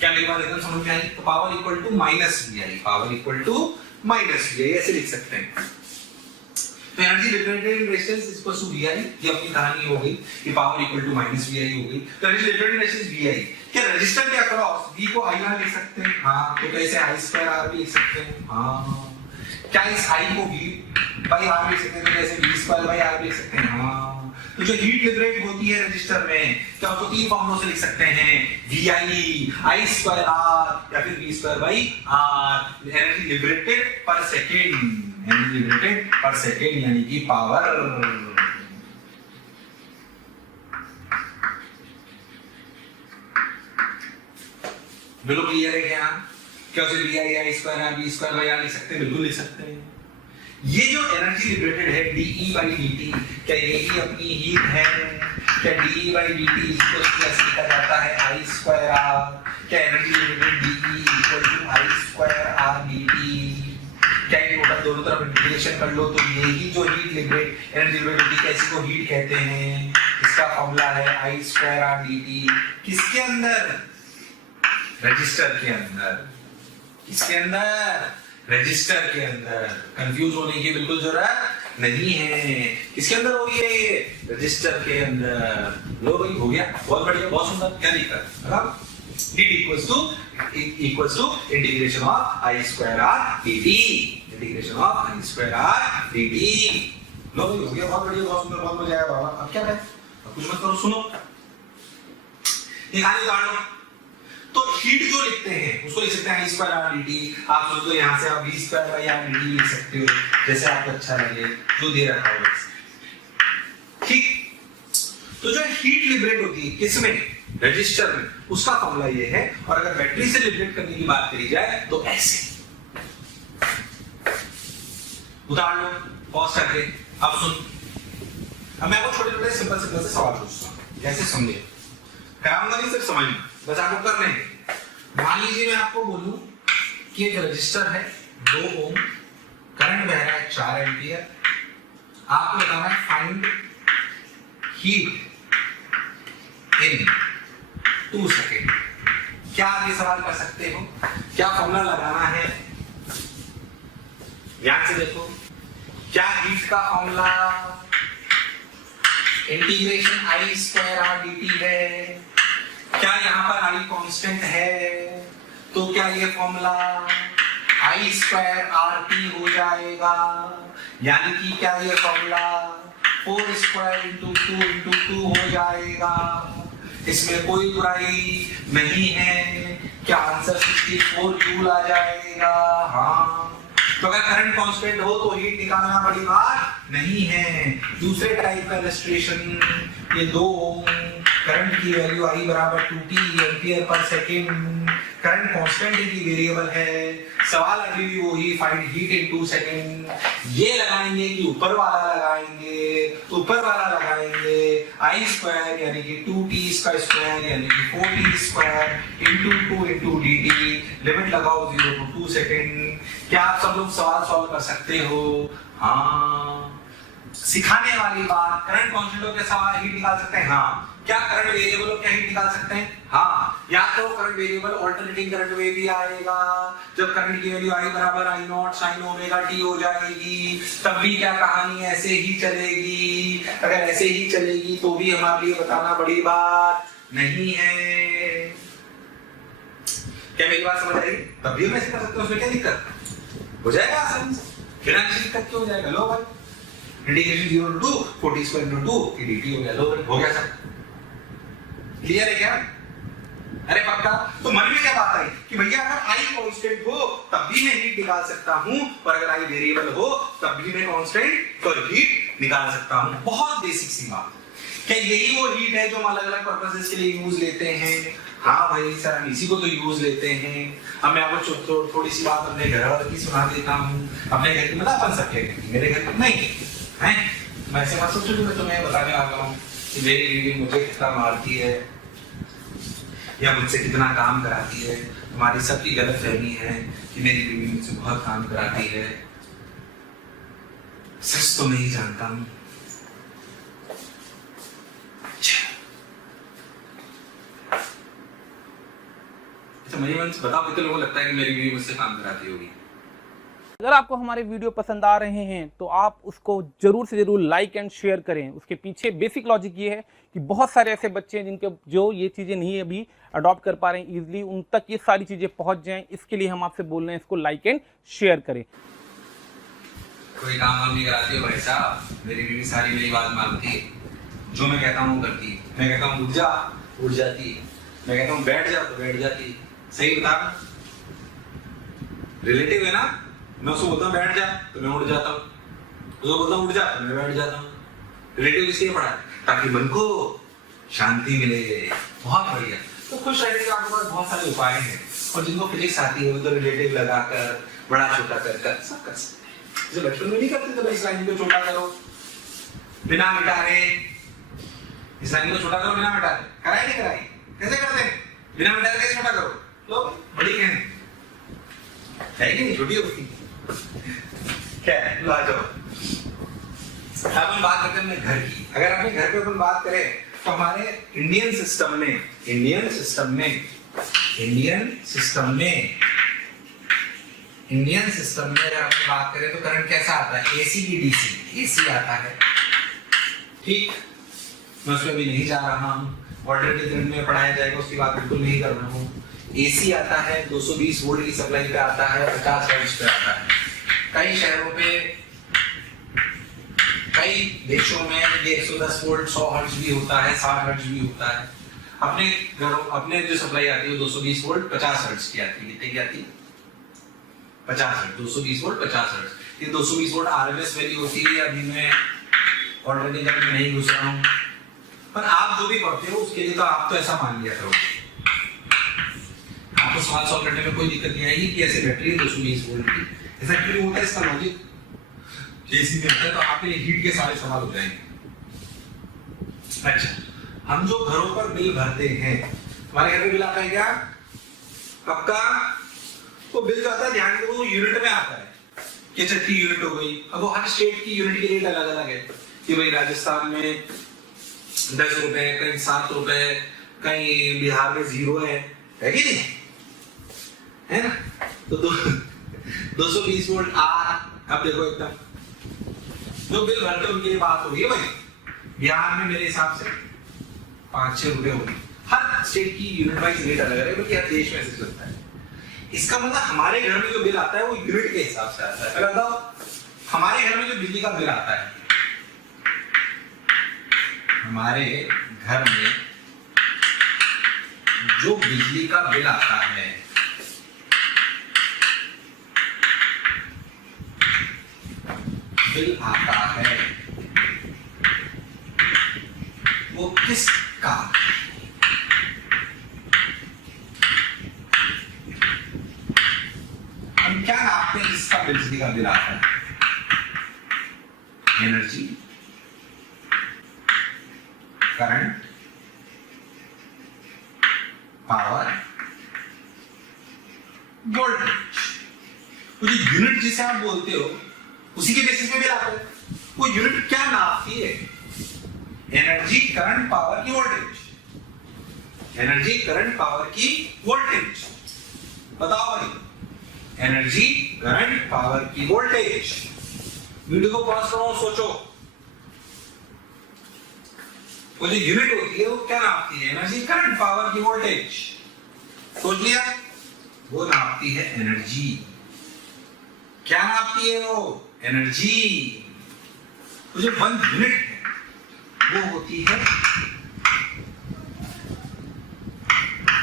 क्या मेरी बात एकदम समझ में आई? तो power equal to minus VI, power equal to minus VI ऐसे लिख सकते हैं। तो energy liberated in resistance is equal to VI, ये अपनी कहानी हो गई कि power equal to minus VI हो गई। तो energy liberated in resistance VI, क्या रजिस्टर के अक्रॉस V को IR लिख सकते हैं? हाँ, तो कैसे I2R भी लिख सकते हैं? हाँ, क्या इस I को V/R लिख सकते हैं? तो कैसे V2/R लिख सकते हैं? हाँ, तो जो हीट लिबरेट होती है रजिस्टर में, क्या उसको तीन फॉर्मूलों से लिख सकते हैं, VI, I2R या फिर V2/R। एनर्जी लिबरेटेड पर सेकेंड, एनर्जी लिबरेटेड पर सेकेंड यानी कि पावर। बिल्कुल क्लियर है क्या? क्या उसे VI, I2R, V2/R लिख सकते हैं? बिल्कुल लिख सकते हैं। ये जो एनर्जी लिबरेटेड है DE/dt, क्या यही अपनी हीट है? क्या DE/dt इसको ऐसे लिखा जाता है I2R? क्या energy liberated DE equal to I2R dt? क्या ये टोटल दोनों तरफ इंटीग्रेशन कर लो तो यही जो हीट लिबरेट एनर्जी लिबरेटेड कैसी को हीट कहते हैं, इसका फॉर्मूला है I2R dt। किसके अंदर? रजिस्टर के अंदर। किसके अंदर? रजिस्टर के अंदर। कंफ्यूज होने की बिल्कुल जरूरत नहीं है। किसके अंदर हो रही है ये? रजिस्टर के अंदर। लो भाई, हो गया, बहुत बढ़िया, बहुत सुंदर। क्या दिक्कत? बराबर। dt equals to integration of I2R dt, integration of I2R dt। लो भाई, हो गया, बहुत बढ़िया, बहुत सुंदर, बहुत मजा आया बाबा। अब क्या है? अब कुछ मत करो, सुनो। ये खाली उदाहरण। तो हीट जो लिखते हैं उसको लिख सकते हैं I2R dt। आप सोचो तो यहां से आप V2/R dt लिख सकते हो, जैसे आपको अच्छा लगे, जो दे रखा है वैसे। ठीक। तो जो हीट लिबरेट होती है किसमें? रजिस्टर में। उसका फॉर्मूला ये है। और अगर बैटरी से लिबरेट करने की बात करी जाए तो ऐसे। उदाहरण लो, पॉज करके। अब सुन, अब मैं आपको छोटे छोटे सिंपल सिंपल से सवाल पूछता हूं, कैसे समझे? कराऊंगा नहीं, सिर्फ समझना, बस आपको करने हैं। मान लीजिए मैं आपको बोलूं कि एक रजिस्टर है 2 ओम, करंट बह रहा है 4 एम्पियर, आपको बताना है फाइंड हीट इन 2 सेकेंड। क्या आप ये सवाल कर सकते हो? क्या फॉर्मूला लगाना है? ध्यान से देखो, क्या हीट का फॉर्मूला इंटीग्रेशन I2R dt है? क्या यहाँ पर I कांस्टेंट है? तो क्या ये फॉर्मूला I2RT हो जाएगा? यानी कि क्या ये फॉर्मूला 4² × 2 हो जाएगा? इसमें कोई बुराई नहीं है। क्या आंसर 64 जूल आ जाएगा? हाँ। तो अगर करंट कांस्टेंट हो तो हीट निकालना बड़ी बात नहीं है। दूसरे टाइप का इलस्ट्रेशन, ये 2 ओम, करंट की वैल्यू I बराबर 2t ampere per second, current constant की वेरिएबल है। सवाल अभी भी वही, फाइंड हीट इन 2 सेकेंड। ये लगाएंगे कि ऊपर वाला लगाएंगे? ऊपर वाला लगाएंगे। I2 यानी कि 2t² यानी कि 4t² × 2 × dt। लिमिट लगाओ 0 to 2 सेकेंड। क्या आप सब लोग सवाल सॉल्व कर सकते हो? हाँ। सिखाने वाली बात, करंट कांस्टेंट के सवाल हीट निकाल सकते हैं? हाँ। क्या करंट वेरिएबल क्या हीट निकाल सकते हैं? हाँ। या तो करंट वेरिएबल ऑल्टरनेटिंग करंट में भी आएगा, जब करंट की वैल्यू I बराबर I0 sin ωt हो जाएगी, तब भी क्या कहानी ऐसे ही चलेगी। अगर ऐसे ही चलेगी तो भी हमारे लिए बताना बड़ी बात नहीं है। क्या मेरी बात समझ आई? तब भी हम ऐसे कर सकते हैं, उसमें क्या दिक्कत? हो जाएगा आसानी से, बिना किसी दिक्कत के हो जाएगा। लो भाई, इंटीग्रेशन 0 to 2 4t² × 2 dt हो गया। लो भाई, हो गया सब। क्लियर है क्या? अरे पक्का। तो मन में क्या बात आई कि भैया अगर I कांस्टेंट हो तब भी मैं हीट निकाल सकता हूं, और अगर I वेरिएबल हो तब भी मैं कांस्टेंट पर हीट निकाल सकता हूं। बहुत बेसिक सी बात। क्या यही वो हीट है जो हम अलग अलग पर्पसेस के लिए यूज लेते हैं? हाँ भाई सर, हम इसी को तो यूज लेते हैं। अब मैं आपको थोड़ी सी बात अपने घर वालों की सुना देता हूँ। अपने घर की मतलब अपन सबके घर की, मेरे घर की नहीं है। मैं ऐसे बात सोचूं, मैं तुम्हें बताने वाला हूँ कि मेरी बीवी मुझे कितना मारती है या मुझसे कितना काम कराती है। हमारी सबकी गलतफहमी है कि मेरी बीवी मुझसे बहुत काम कराती है। सच तो नहीं जानता हूँ। अच्छा, मेरे मन से बताओ, कितने लोगों को लगता है कि मेरी बीवी मुझसे काम कराती होगी? अगर आपको हमारे वीडियो पसंद आ रहे हैं तो आप उसको जरूर से जरूर लाइक एंड शेयर करें। उसके पीछे बेसिक लॉजिक ये है कि बहुत सारे ऐसे बच्चे हैं जिनके जो ये चीज़ें नहीं अभी अडॉप्ट कर पा रहे हैं ईजिली, उन तक ये सारी चीज़ें पहुंच जाएं। इसके लिए हम आपसे बोल रहे हैं इसको लाइक एंड शेयर करें। कोई काम वाम नहीं कराती हो भाई साहब, मेरी बीवी सारी मेरी बात मानती है, जो मैं कहता हूँ वो करती है। मैं कहता हूँ उठ जा, उठ जाती है। मैं कहता हूँ बैठ जा, तो बैठ जाती है। सही बता, रिलेटिव है ना। मैं उसको बोलता हूँ बैठ जा तो मैं उठ जाता हूँ, उसको बोलता हूँ उठ जा तो मैं बैठ जाता हूँ। रिलेटिव इसलिए पढ़ा है ताकि मन को शांति मिले। बहुत बढ़िया। तो खुश रहने के आपके पास बहुत सारे उपाय हैं, और जिनको फिजिक्स आती है वो तो रिलेटिव लगाकर बड़ा छोटा कर सब कर सकते हैं। जो बचपन में नहीं करते थे, इस लाइन को छोटा करो बिना मिटारे, इस लाइन को छोटा करो बिना मिटारे। कराई नहीं कराई? कैसे करते हैं? बिना मिटारे कैसे छोटा करो? लो बड़ी कहने है कि नहीं, छोटी होती क्या है? लो आ जाओ। अपन बात करते हैं घर की। अगर अपने घर पे अपन बात करें तो हमारे इंडियन सिस्टम में अगर अपन बात करें तो करंट कैसा आता है? एसी की डीसी। एसी आता है, ठीक। मैं उसमें भी नहीं जा रहा हूँ, ऑल्टरनेटिव करंट में पढ़ाया जाएगा, उसकी बात बिल्कुल नहीं कर रहा हूँ। एसी आता है 220 वोल्ट की सप्लाई पे आता है, 50 हर्ट्ज पे आता है। कई शहरों पे, कई देशों में 110 वोल्ट 100 हर्ट्ज भी होता है, 60 हर्ट्ज भी होता है। अपने घरों अपने जो सप्लाई आती है वो 220 वोल्ट 50 हर्ट्ज की आती है। कितनी की आती है? 50 हर्ट्ज। 220 volt 50 hertz. ये 220 वोल्ट आरएमएस वैल्यू होती है। अभी मैं ऑल्टरनेटिव करंट में नहीं घुस रहा हूँ, पर आप जो भी पढ़ते हो उसके लिए तो आप तो ऐसा मान लिया करो। आपको सवाल सॉल्व करने में कोई दिक्कत नहीं आएगी कि ऐसे बैटरी है 220 वोल्ट की। ऐसा क्यों होता है? इसका लॉजिक जेसी में होता है, तो आपके हीट के सारे सवाल हो जाएंगे। अच्छा, हम जो घरों पर बिल भरते हैं, हमारे घर में बिल आता है क्या? आपका वो बिल जो आता है, ध्यान दो, वो यूनिट में आता है कि 30 यूनिट हो गई। अब वो हर स्टेट की यूनिट के रेट अलग अलग है कि भाई राजस्थान में 10 रुपए, कहीं 7 रुपए, कहीं बिहार में 0 है कि नहीं? है ना? तो 220 वोल्ट आर। अब देखो एकदम जो बिल भरते उनके लिए बात हो रही है भाई। बिहार में मेरे हिसाब से 5-6 रुपए होगी। हर स्टेट की यूनिट वाइज रेट अलग है, बल्कि हर देश में ऐसे चलता है। इसका मतलब हमारे घर में जो बिल आता है वो यूनिट के हिसाब से आता है। अगर बताओ हमारे घर में जो बिजली का बिल आता है, हमारे घर में जो बिजली का बिल आता है वो किसका? हम क्या नापते हैं किसका बिजली का बिल आता है? Energy, current, power, voltage. वो जो यूनिट जिसे आप बोलते हो उसी के बेसिस पे बिल आता है। वो यूनिट क्या नापती है? एनर्जी, करंट, पावर की वोल्टेज। एनर्जी, करंट, पावर की वोल्टेज। बताओ भाई, एनर्जी, करंट, पावर की वोल्टेज। वीडियो को पॉज करो, सोचो। वो जो यूनिट होती है वो क्या नापती है? एनर्जी, करंट, पावर की वोल्टेज। सोच लिया? वो नापती है एनर्जी। क्या नापती है वो? एनर्जी। तो जो 1 यूनिट है वो होती है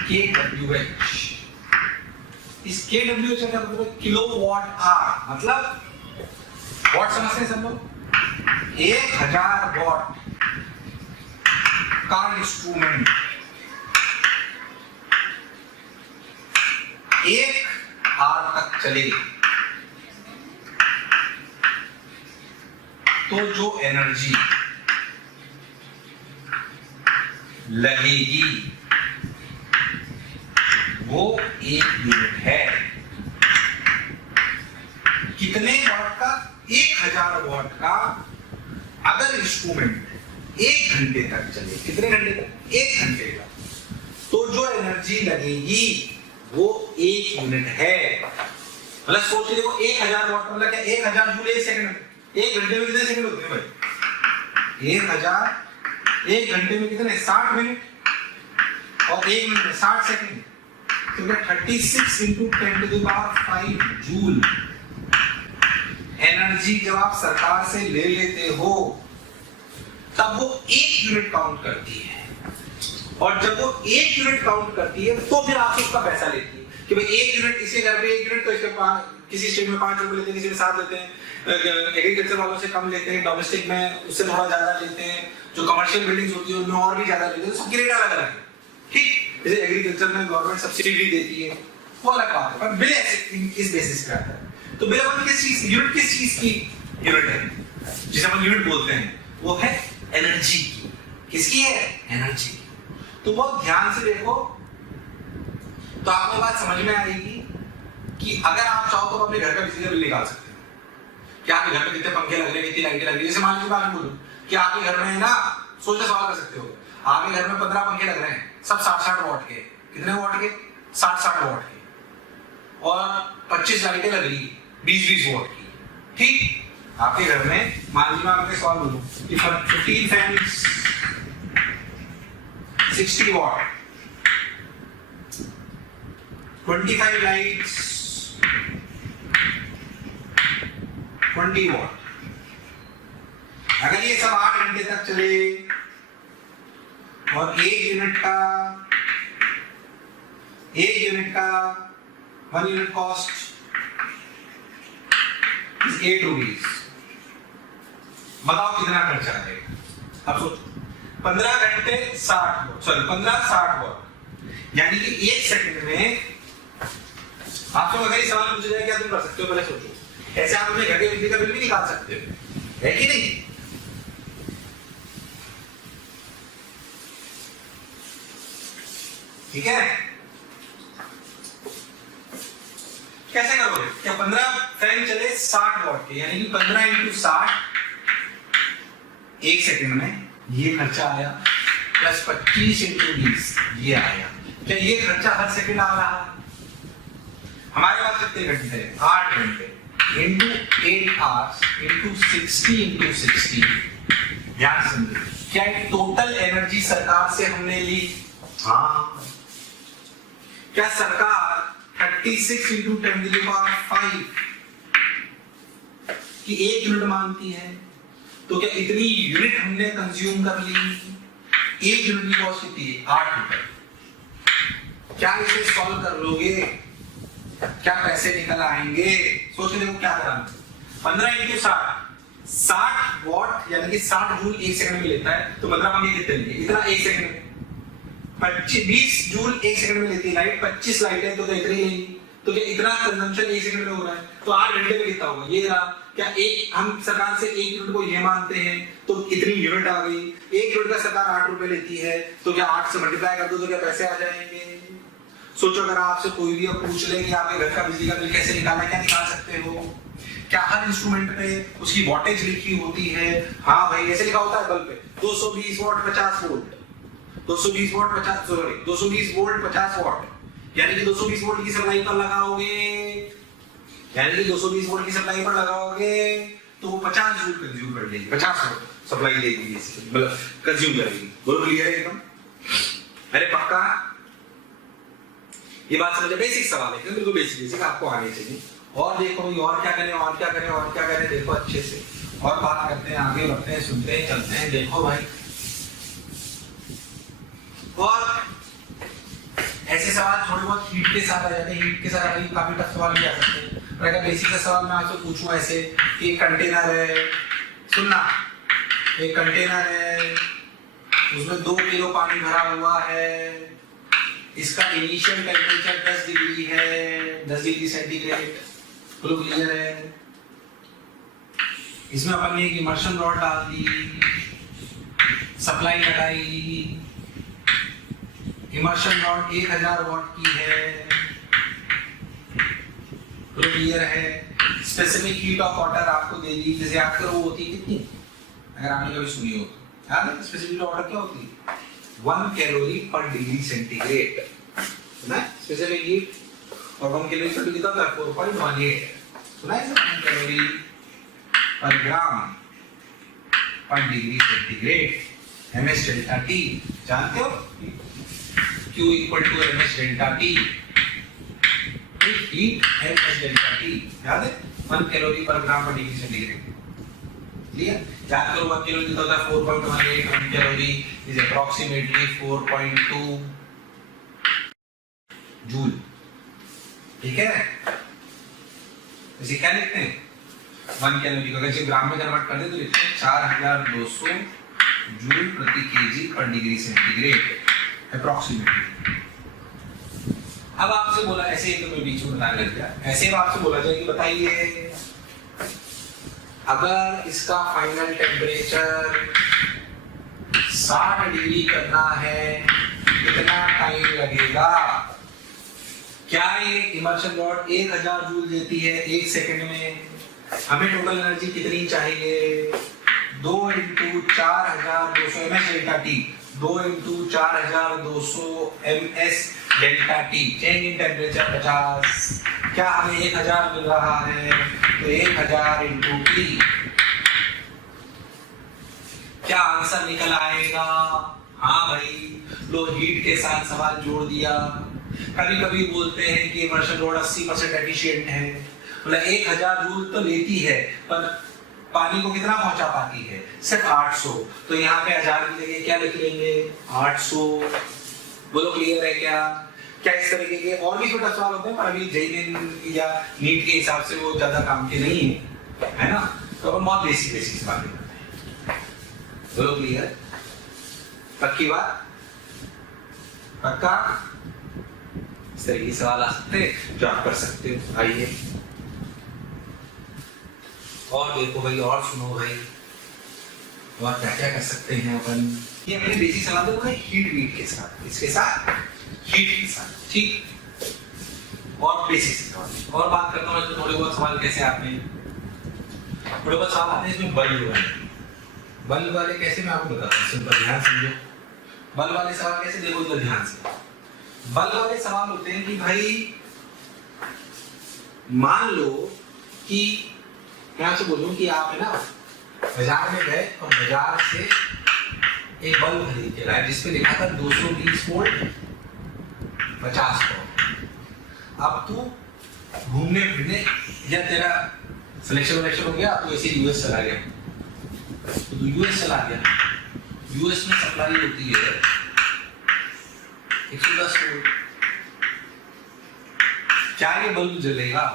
kWh। इस kWh का मतलब है किलोवाट आवर। मतलब वाट समझते हैं सब लोग? 1000 वाट का इंस्ट्रूमेंट 1 आवर तक चलेगा तो जो एनर्जी लगेगी वो 1 यूनिट है। कितने वाट का? 1000 वाट का। अगर इंस्ट्रूमेंट 1 घंटे तक चले, कितने घंटे तक? 1 घंटे तक, तो जो एनर्जी लगेगी वो 1 यूनिट है। मतलब सोच के देखो 1000 वाट मतलब क्या 1000 जूल 1 सेकंड में, 1 घंटे में कितने सेकंड होते हैं भाई? 1000 1 घंटे में कितने 60 मिनट और 1 मिनट में 60 सेकंड, तो क्या 36 into 10 to the power 5 joule energy जब आप सरकार से ले लेते हो तब वो 1 यूनिट काउंट करती है, और जब वो 1 यूनिट काउंट करती है तो फिर आपसे उसका पैसा लेती है कि भाई 1 यूनिट इसके घर पे 1 यूनिट, तो इसके किसी स्टेट में 5 रुपए लेते हैं, किसी में 7 लेते हैं, एग्रीकल्चर वालों से कम लेते हैं, डोमेस्टिक में उससे थोड़ा ज्यादा लेते हैं, जो कमर्शियल बिल्डिंग्स होती है उनमें और भी ज्यादा लेते हैं, सबकी रेट अलग अलग है। ठीक, जैसे एग्रीकल्चर में गवर्नमेंट सब्सिडी देती है वो अलग बात है, पर बिल इस बेसिस पे आता है। तो बिल अपन किस चीज यूनिट, किस चीज की यूनिट है जिसे अपन यूनिट बोलते हैं, वो है एनर्जी की। किसकी है? एनर्जी की। तो बहुत ध्यान से देखो तो आपको बात समझ में आएगी कि अगर आप चाहो तो अपने घर का बिजली का बिल निकाल सकते हो कि आपके घर में कितने पंखे लग रहे हैं, कितनी लाइटें लग रही है। जैसे मान लीजिए बात बोलूं कि आपके घर में ना, सोच के सवाल कर सकते हो, आपके घर में 15 पंखे लग रहे हैं, सब 60-60 वॉट के। कितने वॉट के? 60-60 वॉट के, और 25 लाइटें लग रही 20-20 वॉट की। ठीक, आपके घर में मान लीजिए मैं आपके सवाल बोलूं कि 15 फैंस 60 वॉट, 25 लाइट्स 20 वॉट। अगर ये सब 8 घंटे तक चले और 1 यूनिट का 1 यूनिट कॉस्ट is 8 रुपीज, बताओ कितना खर्चा आएगा। अब सोचो 15 घंटे 15-60 वॉट, यानी कि 1 सेकंड में आपको अगर ये सवाल पूछा जाए क्या तुम कर सकते हो, पहले सोचो। ऐसे आप अपने घर के बिजली का बिल भी निकाल सकते हो, है कि नहीं? ठीक है, कैसे करोगे? क्या 15 फैन चले 60 वॉट के, यानी कि 15 into 60 1 सेकंड में, ये खर्चा आया, प्लस 25 into 20 ये आया। क्या ये खर्चा हर सेकंड आ रहा? हमारे पास कितने घंटे हैं? 8 घंटे into 8 hours into 60 into 60। ध्यान समझिए, क्या टोटल एनर्जी सरकार से हमने ली? हाँ। क्या सरकार 36 into 10 to the power 5 की 1 यूनिट मांगती है? तो क्या इतनी यूनिट हमने कंज्यूम कर ली? 1 यूनिट की कॉस्ट कितनी है? 8 रुपए। क्या इसे सॉल्व कर लोगे? क्या पैसे निकल आएंगे? सोच के देखो क्या कराना। 15 into 60 वॉट, यानी कि 60 जूल 1 सेकंड में लेता है, तो 15 पंखे कितने लेंगे? इतना 1 सेकंड में। 20 जूल 1 सेकंड में लेती है लाइट, 25 लाइटें तो इतनी लेंगी, तो क्या इतना कंजम्पशन 1 सेकंड में हो रहा है, तो 8 घंटे में कितना होगा? ये रहा। क्या हम सरकार से 1 यूनिट को ये मानते हैं तो इतनी यूनिट आ गई, 1 यूनिट का सरकार 8 रुपए लेती है, तो क्या 8 से मल्टीप्लाई कर दो तो क्या पैसे आ जाएंगे? सोचो अगर आपसे कोई भी पूछ ले कि आपके घर का बिजली का बिल कैसे निकालना, क्या निकाल सकते हो? क्या हर इंस्ट्रूमेंट पे उसकी वॉटेज लिखी होती है? हाँ भाई, ऐसे लिखा होता है बल्ब पे 220 वॉट 50 वोल्ट, 220 वोल्ट 50 वॉट, यानी कि 220 वोल्ट की सप्लाई पर लगाओगे, तो वो 50 जूल कंज्यूम कर लेगी, 50 वोल्ट सप्लाई देगी, मतलब कंज्यूम करेगी। बोलो क्लियर है एकदम? अरे पक्का? ये बात समझे? बेसिक सवाल है, बिल्कुल बेसिक आपको आगे चाहिए। और देखो और क्या करें, देखो अच्छे से, और बात करते हैं, आगे बढ़ते हैं, सुनते हैं, चलते हैं। देखो भाई, और ऐसे सवाल थोड़े बहुत हीट के साथ आ जाते हैं, हीट के साथ आगे काफी टफ सवाल भी आ सकते हैं। पर अगर बेसिक का सवाल मैं आपसे पूछूं ऐसे कि एक कंटेनर है, सुनना, एक कंटेनर है, उसमें 2 किलो पानी भरा हुआ है, इसका इनिशियल टेम्परेचर 10 डिग्री है, 10 डिग्री सेंटीग्रेड, बोलो क्लियर है? इसमें अपन ने एक इमर्शन रॉड डाल दी, सप्लाई लगाई, इमर्शन रॉड 1000 वॉट की है, तो क्लियर है? स्पेसिफिक हीट ऑफ वाटर आपको दे दी, जैसे आपको वो होती है कितनी, अगर आपने कभी सुनी हो तो याद है स्पेसिफिक हीट ऑफ वाटर क्या होती है? 1 कैलोरी पर डिग्री सेंटीग्रेड, ना? स्पेसिफिक हीट और 1 कैलोरी पर कितना होता है 4.18 सुना है 1 calorie per gram per degree centigrade ms delta t जानते हो q equal to ms delta t heat ms delta t याद है 1 calorie per gram per degree centigrade clear याद करो 1 कैलोरी कितना होता है 4.18 1 कैलोरी इज अप्रोक्सीमेटली 4.2 जूल ठीक है इसे क्या लिखते हैं 1 कैलोरी को अगर ग्राम में कन्वर्ट कर दे तो लिखते हैं 4200 जूल प्रति केजी पर डिग्री सेंटीग्रेड अप्रोक्सीमेटली। अब आपसे बोला ऐसे ही तो मैं बीच में बताने लग गया ऐसे ही आपसे बोला जाए कि बताइए अगर इसका फाइनल टेम्परेचर 60 डिग्री करना है कितना टाइम लगेगा क्या ये इमर्शन रॉड 1000 जूल देती है 1 सेकंड में हमें टोटल एनर्जी कितनी चाहिए 2 × 4200 ms delta t 2 × 4200 ms delta t change in temperature 50 क्या हमें 1000 मिल रहा है तो 1000 × t क्या आंसर निकल आएगा हाँ भाई लो हीट के साथ सवाल जोड़ दिया कभी कभी बोलते हैं कि इमर्शन रॉड 80% एफिशिएंट है मतलब 1000 जूल तो लेती है पर पानी को कितना पहुंचा पाती है सिर्फ 800 तो यहाँ पे 1000 की जगह क्या लिख लेंगे 800 बोलो क्लियर है क्या क्या इस तरीके के और भी छोटा सवाल होते हैं पर अभी जेईई या नीट के हिसाब से वो ज्यादा काम के नहीं है ना तो अपन बहुत बेसिक बातें करते हैं बोलो क्लियर पक्की बात पक्का इस तरह के सवाल आ सकते हैं जो आप कर सकते हो आइए और देखो भाई और सुनो भाई और क्या क्या कर सकते हैं अपन ये अपने बेसिक सवाल है हीट वीट के साथ इसके साथ हीट के साथ ठीक और बेसिक सवाल और बात करता हूँ थोड़े बहुत सवाल कैसे आते हैं थोड़े बहुत सवाल आते हैं इसमें बल्ब वाले कैसे मैं आपको बताता हूँ सिंपल ध्यान समझो बल्ब वाले सवाल कैसे देखो इधर ध्यान से बल्ब वाले सवाल होते हैं कि भाई मान लो कि मैं आपसे बोलूं कि आप है ना बाजार में गए और बाजार से एक बल्ब खरीद के लाए जिसपे लिखा था 220 वोल्ट 50 वोल्ट अब तू घूमने फिरने या तेरा सिलेक्शन हो गया तो ऐसे यूएस चला गया तो तू यूएस चला गया यूएस में सप्लाई होती है 110 वोल्ट क्या ये बल्ब जलेगा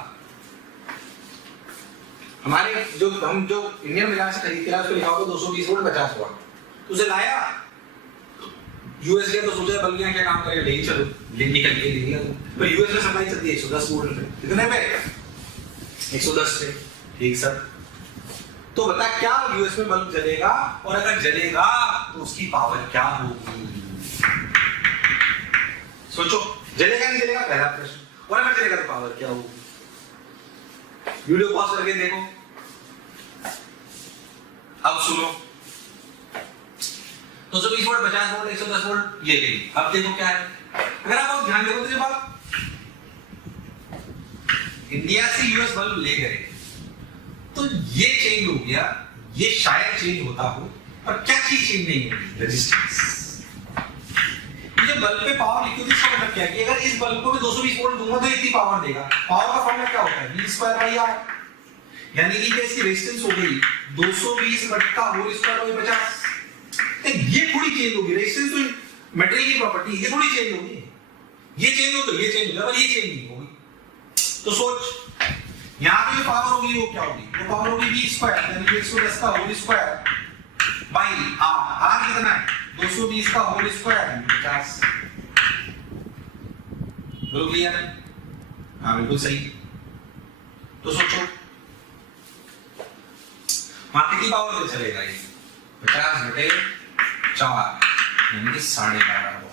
हमारे जो इंडियन बाजार से खरीद के लाया उसको लिखा होगा 220 वोल्ट 50 वोल्ट उसे लाया यूएस गया तो सोचा बल्ब क्या काम करेगा ले चलो निकल के ले लिया पर यूएस में सप्लाई चलती है 110 वोल्ट पे कितने पे 110 पे ठीक सर तो बता क्या यूएस में बल्ब जलेगा और अगर जलेगा तो उसकी पावर क्या होगी सोचो जलेगा नहीं जलेगा पहला प्रश्न और अगर जलेगा तो पावर क्या होगी वीडियो पॉज करके देखो अब सुनो 220 वोल्ट 50 वोल्ट 110 वोल्ट ये गई अब देखो क्या है अगर आप ध्यान देखो तो जब आप इंडिया से यूएस बल्ब ले गए तो ये चेंज हो गया ये शायद चेंज होता हो पर क्या चीज चेंज नहीं होगी रेजिस्टेंस ये बल्ब पे पावर लिखी होती है इसका मतलब क्या है कि अगर इस बल्ब को मैं 220 वोल्ट दूंगा तो इतनी पावर देगा पावर का फॉर्मूला क्या होता है V²/R यानी कि इसकी रेजिस्टेंस हो गई 220 बट्टा होल स्क्वायर बाई 50 ये थोड़ी चेंज होगी रेजिस्टेंस तो मटेरियल की प्रॉपर्टी ये थोड़ी चेंज होगी ये चेंज हो तो ये चेंज होगा पर ये चेंज नहीं होगी तो सोच यहाँ पे जो पावर होगी वो क्या होगी वो पावर होगी V² यानी कि 110 का होल स्क्वायर बाई R कितना है 220 का होल स्क्वायर 50 बिल्कुल क्लियर है हाँ बिल्कुल सही तो सोचो वहां कितनी पावर पे चलेगा ये 50/4 यानी कि 12.5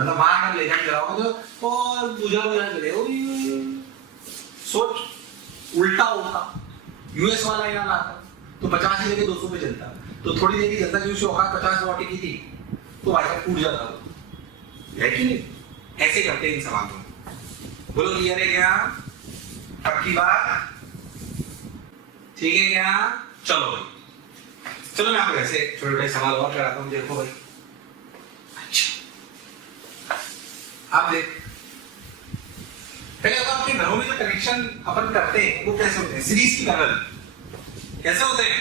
मतलब वहां अगर ले जाके चलाओगे तो और बुझा चलेगा सोच उल्टा यूएस वाला यहाँ लाता तो 50 से लेके 200 पे चलता तो थोड़ी देर की चलता क्योंकि उसकी औकात 50 वॉट की थी तो वाइफाई फूट जाता है कि नहीं ऐसे करते हैं इन सवालों में बोलो क्लियर है क्या? पक्की बात? ठीक है क्या? चलो भाई, चलो मैं आपको ऐसे छोटे छोटे सवाल और कराता हूं, देखो भाई। अच्छा, आप देख, पहले अगर अपने घरों में जो कनेक्शन अपन करते हैं वो कैसे होते हैं? सीरीज की पैरेलल। कैसे होते हैं?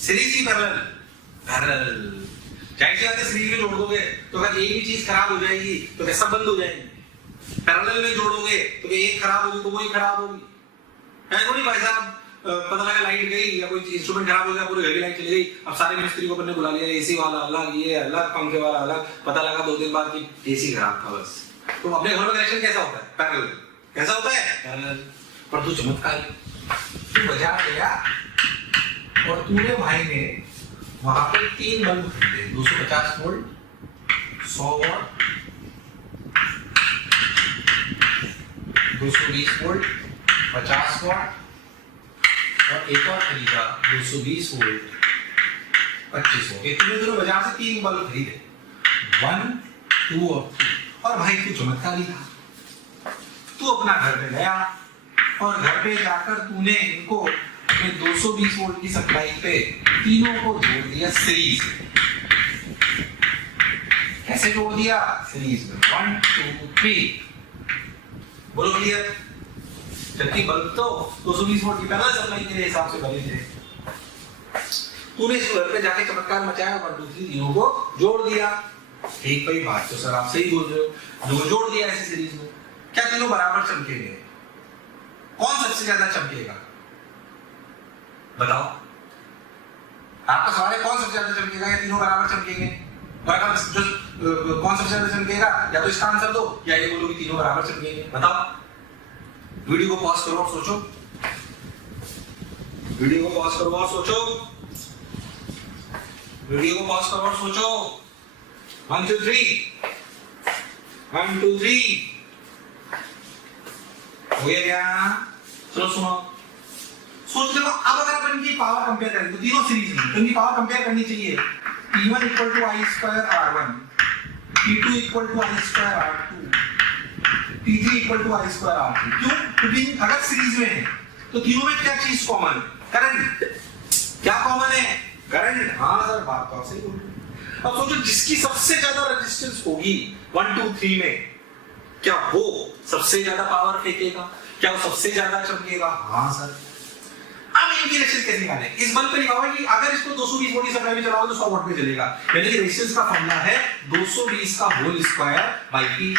सीरीज की पैरेलल। जाहिर सी बात है, सीरीज में जोड़ दोगे तो अगर एक भी चीज खराब हो जाएगी तो क्या सब बंद हो जाएंगे? पैरेलल में जोड़ोगे तो एक खराब होगी तो वही खराब होगी। है नहीं भाई साहब, पता लगा लाइट गई या कोई इंस्ट्रूमेंट खराब हो गया, पूरी घर की लाइट चली गई, अब सारे मिस्त्री को अपन ने बुला लिया, एसी वाला अलग, ये अलग, पंखे वाला अलग, पता लगा 2 दिन बाद कि एसी खराब था बस। तो अपने घर में कनेक्शन कैसा होता है? पैरेलल। कैसा होता है? पैरेलल। पर तू चमत्कार, तू बाजार गया और तूने भाई ने वहां पे 3 बल्ब खरीदे, 250 वोल्ट, 100 वॉट, 220 वोल्ट, 50 वॉट, और एक और खरीदा 220 वोल्ट, 25 वोल्ट। इतने दोनों बाजार से 3 बल्ब खरीदे, 1, 2 और 3। और भाई तू चमत्कारी था, तू अपना घर पे गया और घर पे जाकर तूने इनको अपने 220 वोल्ट की सप्लाई पे तीनों को जोड़ दिया सीरीज में। कैसे जोड़ दिया? सीरीज में 1, 2, 3। बोलो क्लियर? जबकि बल्ब तो 220 वोल्ट की पैरेलल सप्लाई के हिसाब से बने थे। तूने इस घर पे जाके चमत्कार मचाया, 1, 2, 3 तीनों को जोड़ दिया। ठीक भाई, बात तो सर आप सही बोल रहे हो, जो जोड़ दिया ऐसे सीरीज में, क्या तीनों बराबर चमकेंगे? कौन सबसे ज्यादा चमकेगा? बताओ, आपका सवाल है कौन सबसे ज्यादा चमकेगा या तीनों बराबर चमकेंगे? जो कौन सबसे ज्यादा चमकेगा, या तो इसका आंसर दो या ये बोलो कि तीनों बराबर चमकेंगे। बताओ, वीडियो को पॉज करो और सोचो, वीडियो को पॉज करो और सोचो, वीडियो को पॉज करो और सोचो। 1, 2, 3, 1, 2, 3 हो गया क्या? चलो सुनो, सोच लो। अब अगर अपन की पावर कंपेयर करें तो तीनों सीरीज में तो इनकी पावर कंपेयर करनी चाहिए। P1 equal to I square R1, P2 equal to I square R2, P3 equal to I square R3। क्यों? क्योंकि अगर सीरीज में है तो तीनों में क्या चीज कॉमन है? करंट। क्या कॉमन है? करंट। हाँ सर, बात तो आप सही बोल रहे हो। अब सोचो, जिसकी सबसे ज्यादा रेजिस्टेंस होगी 1, 2, 3 में, क्या वो सबसे ज्यादा पावर फेंकेगा? क्या वो सबसे ज्यादा चमकेगा? हाँ सर। अब इनकी रेजिस्टेंस कैसे निकालें? इस बल्ब पे लिखा हुआ है कि अगर इसको 220 वोल्ट की सप्लाई में चलाओगे तो 100 वोल्ट पे चलेगा। यानी कि रेजिस्टेंस का फॉर्मूला है 220 का होल स्क्वायर बाय पी।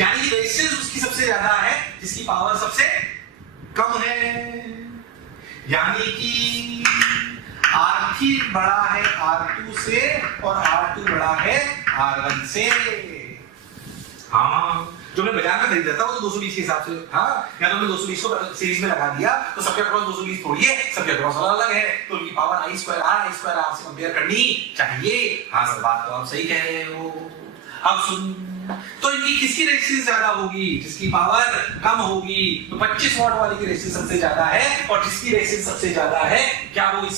यानी कि रेजिस्टेंस उसकी सबसे ज्यादा है जिसकी पावर सबसे कम है। यानी कि R3 बड़ा है R2 से और R2 बड़ा है R1 से। हाँ, जो मैं बाजार में खरीदा था वो तो 220 के हिसाब से था, या तो हमने 220 को सीरीज में लगा दिया तो सबके अक्रॉस 220 थोड़ी है, सबके अक्रॉस अलग है, तो उनकी पावर आई स्क्वायर आर से कंपेयर करनी चाहिए। हाँ सर, बात तो आप सही कह रहे हो। अब सुन, तो इनकी किसकी रेजिस्टेंस ज्यादा होगी? जिसकी पावर कम होगी। तो 25 वॉट वाली की रेजिस्टेंस सबसे ज्यादा है, और जिसकी रेजिस्टेंस सबसे ज्यादा है, क्या वो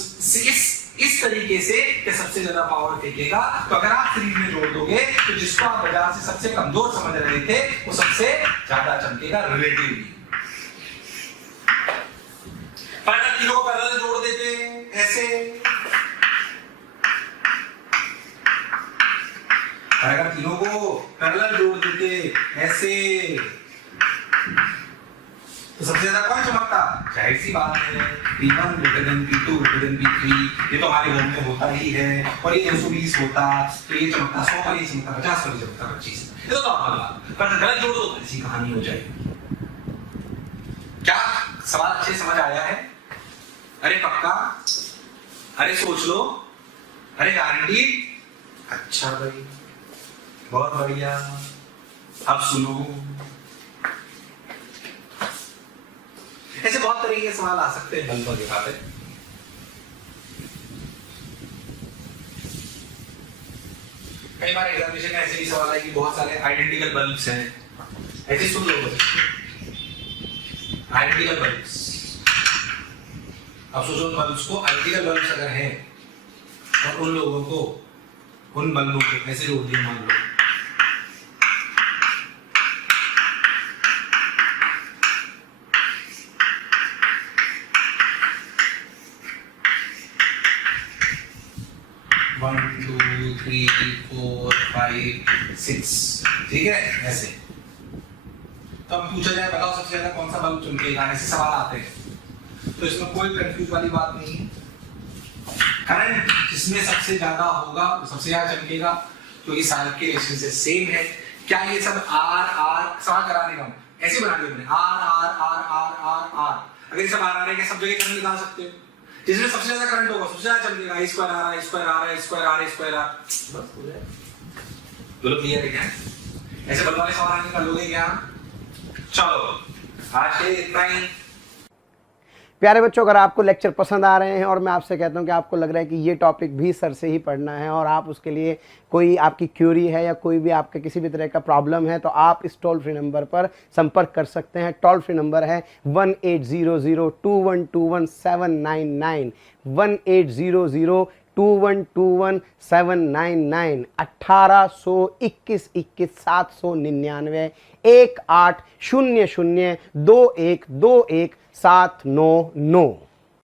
इस तरीके से कि सबसे ज्यादा पावर फेंकेगा? तो अगर आप सीरीज में जोड़ दोगे तो जिसको आप बाजार से सबसे कमजोर समझ रहे थे वो सबसे ज्यादा चमकेगा रिलेटिवली। पैरेलल तीनों को पैरेलल जोड़ देते ऐसे, अगर तीनों को पैरेलल जोड़ देते ऐसे तो सबसे ज्यादा कौन चमकता? जाहिर सी बात है P1 greater than P2 greater than P3। ये तो हमारे घर में होता ही है। और ये 220 होता तो ये चमकता 100 पर, ये चमकता 50 पर, चमकता 25। ये तो नॉर्मल बात। पर गलत जोड़ दो तो ऐसी कहानी हो जाएगी। क्या सवाल अच्छे समझ आया है? अरे पक्का? अरे सोच लो? अरे गारंटी? अच्छा भाई, बहुत बढ़िया। अब सुनो, ऐसे बहुत तरीके के सवाल आ सकते हैं बल्ब वगैरह पे। कई बार एग्जामिनेशन में ऐसे भी सवाल है कि बहुत सारे आइडेंटिकल बल्ब्स हैं। ऐसे सुन लो, आइडेंटिकल बल्ब्स। अब सोचो, बल्ब्स को आइडेंटिकल बल्ब्स अगर हैं और उन लोगों को उन बल्बों को ऐसे जोड़ दिया, मान लो 1 2 3 4 5 6, ठीक है ऐसे। तो अब पूछा जाए बताओ सबसे ज्यादा कौन सा बल्ब चमकेगा, ऐसे सवाल आते हैं, तो इसमें कोई कंफ्यूज वाली बात नहीं है। करंट जिसमें सबसे ज्यादा होगा वो सबसे ज्यादा चमकेगा, क्योंकि सारे के रिलेशन से सेम है। क्या ये सब आर आर सवाल कराने का ऐसे बना दिया मैंने, R R R R R R, अगर ये सब आर है, सब जगह करंट निकाल सकते हो। जिसमें सबसे ज्यादा करंट होगा सबसे ज्यादा चमकेगा, I square R I square R I square R I square R, बस हो जाए। बोलो क्लियर है क्या? ऐसे बल्ब वाले सवाल निकाल लोगे क्या? चलो आज के इतना ही। प्यारे बच्चों, अगर आपको लेक्चर पसंद आ रहे हैं और मैं आपसे कहता हूं कि आपको लग रहा है कि ये टॉपिक भी सर से ही पढ़ना है और आप उसके लिए कोई आपकी क्यूरी है या कोई भी आपके किसी भी तरह का प्रॉब्लम है, तो आप इस टोल फ्री नंबर पर संपर्क कर सकते हैं। टोल फ्री नंबर है 18002121 1800212799 1821 799 18002121 799।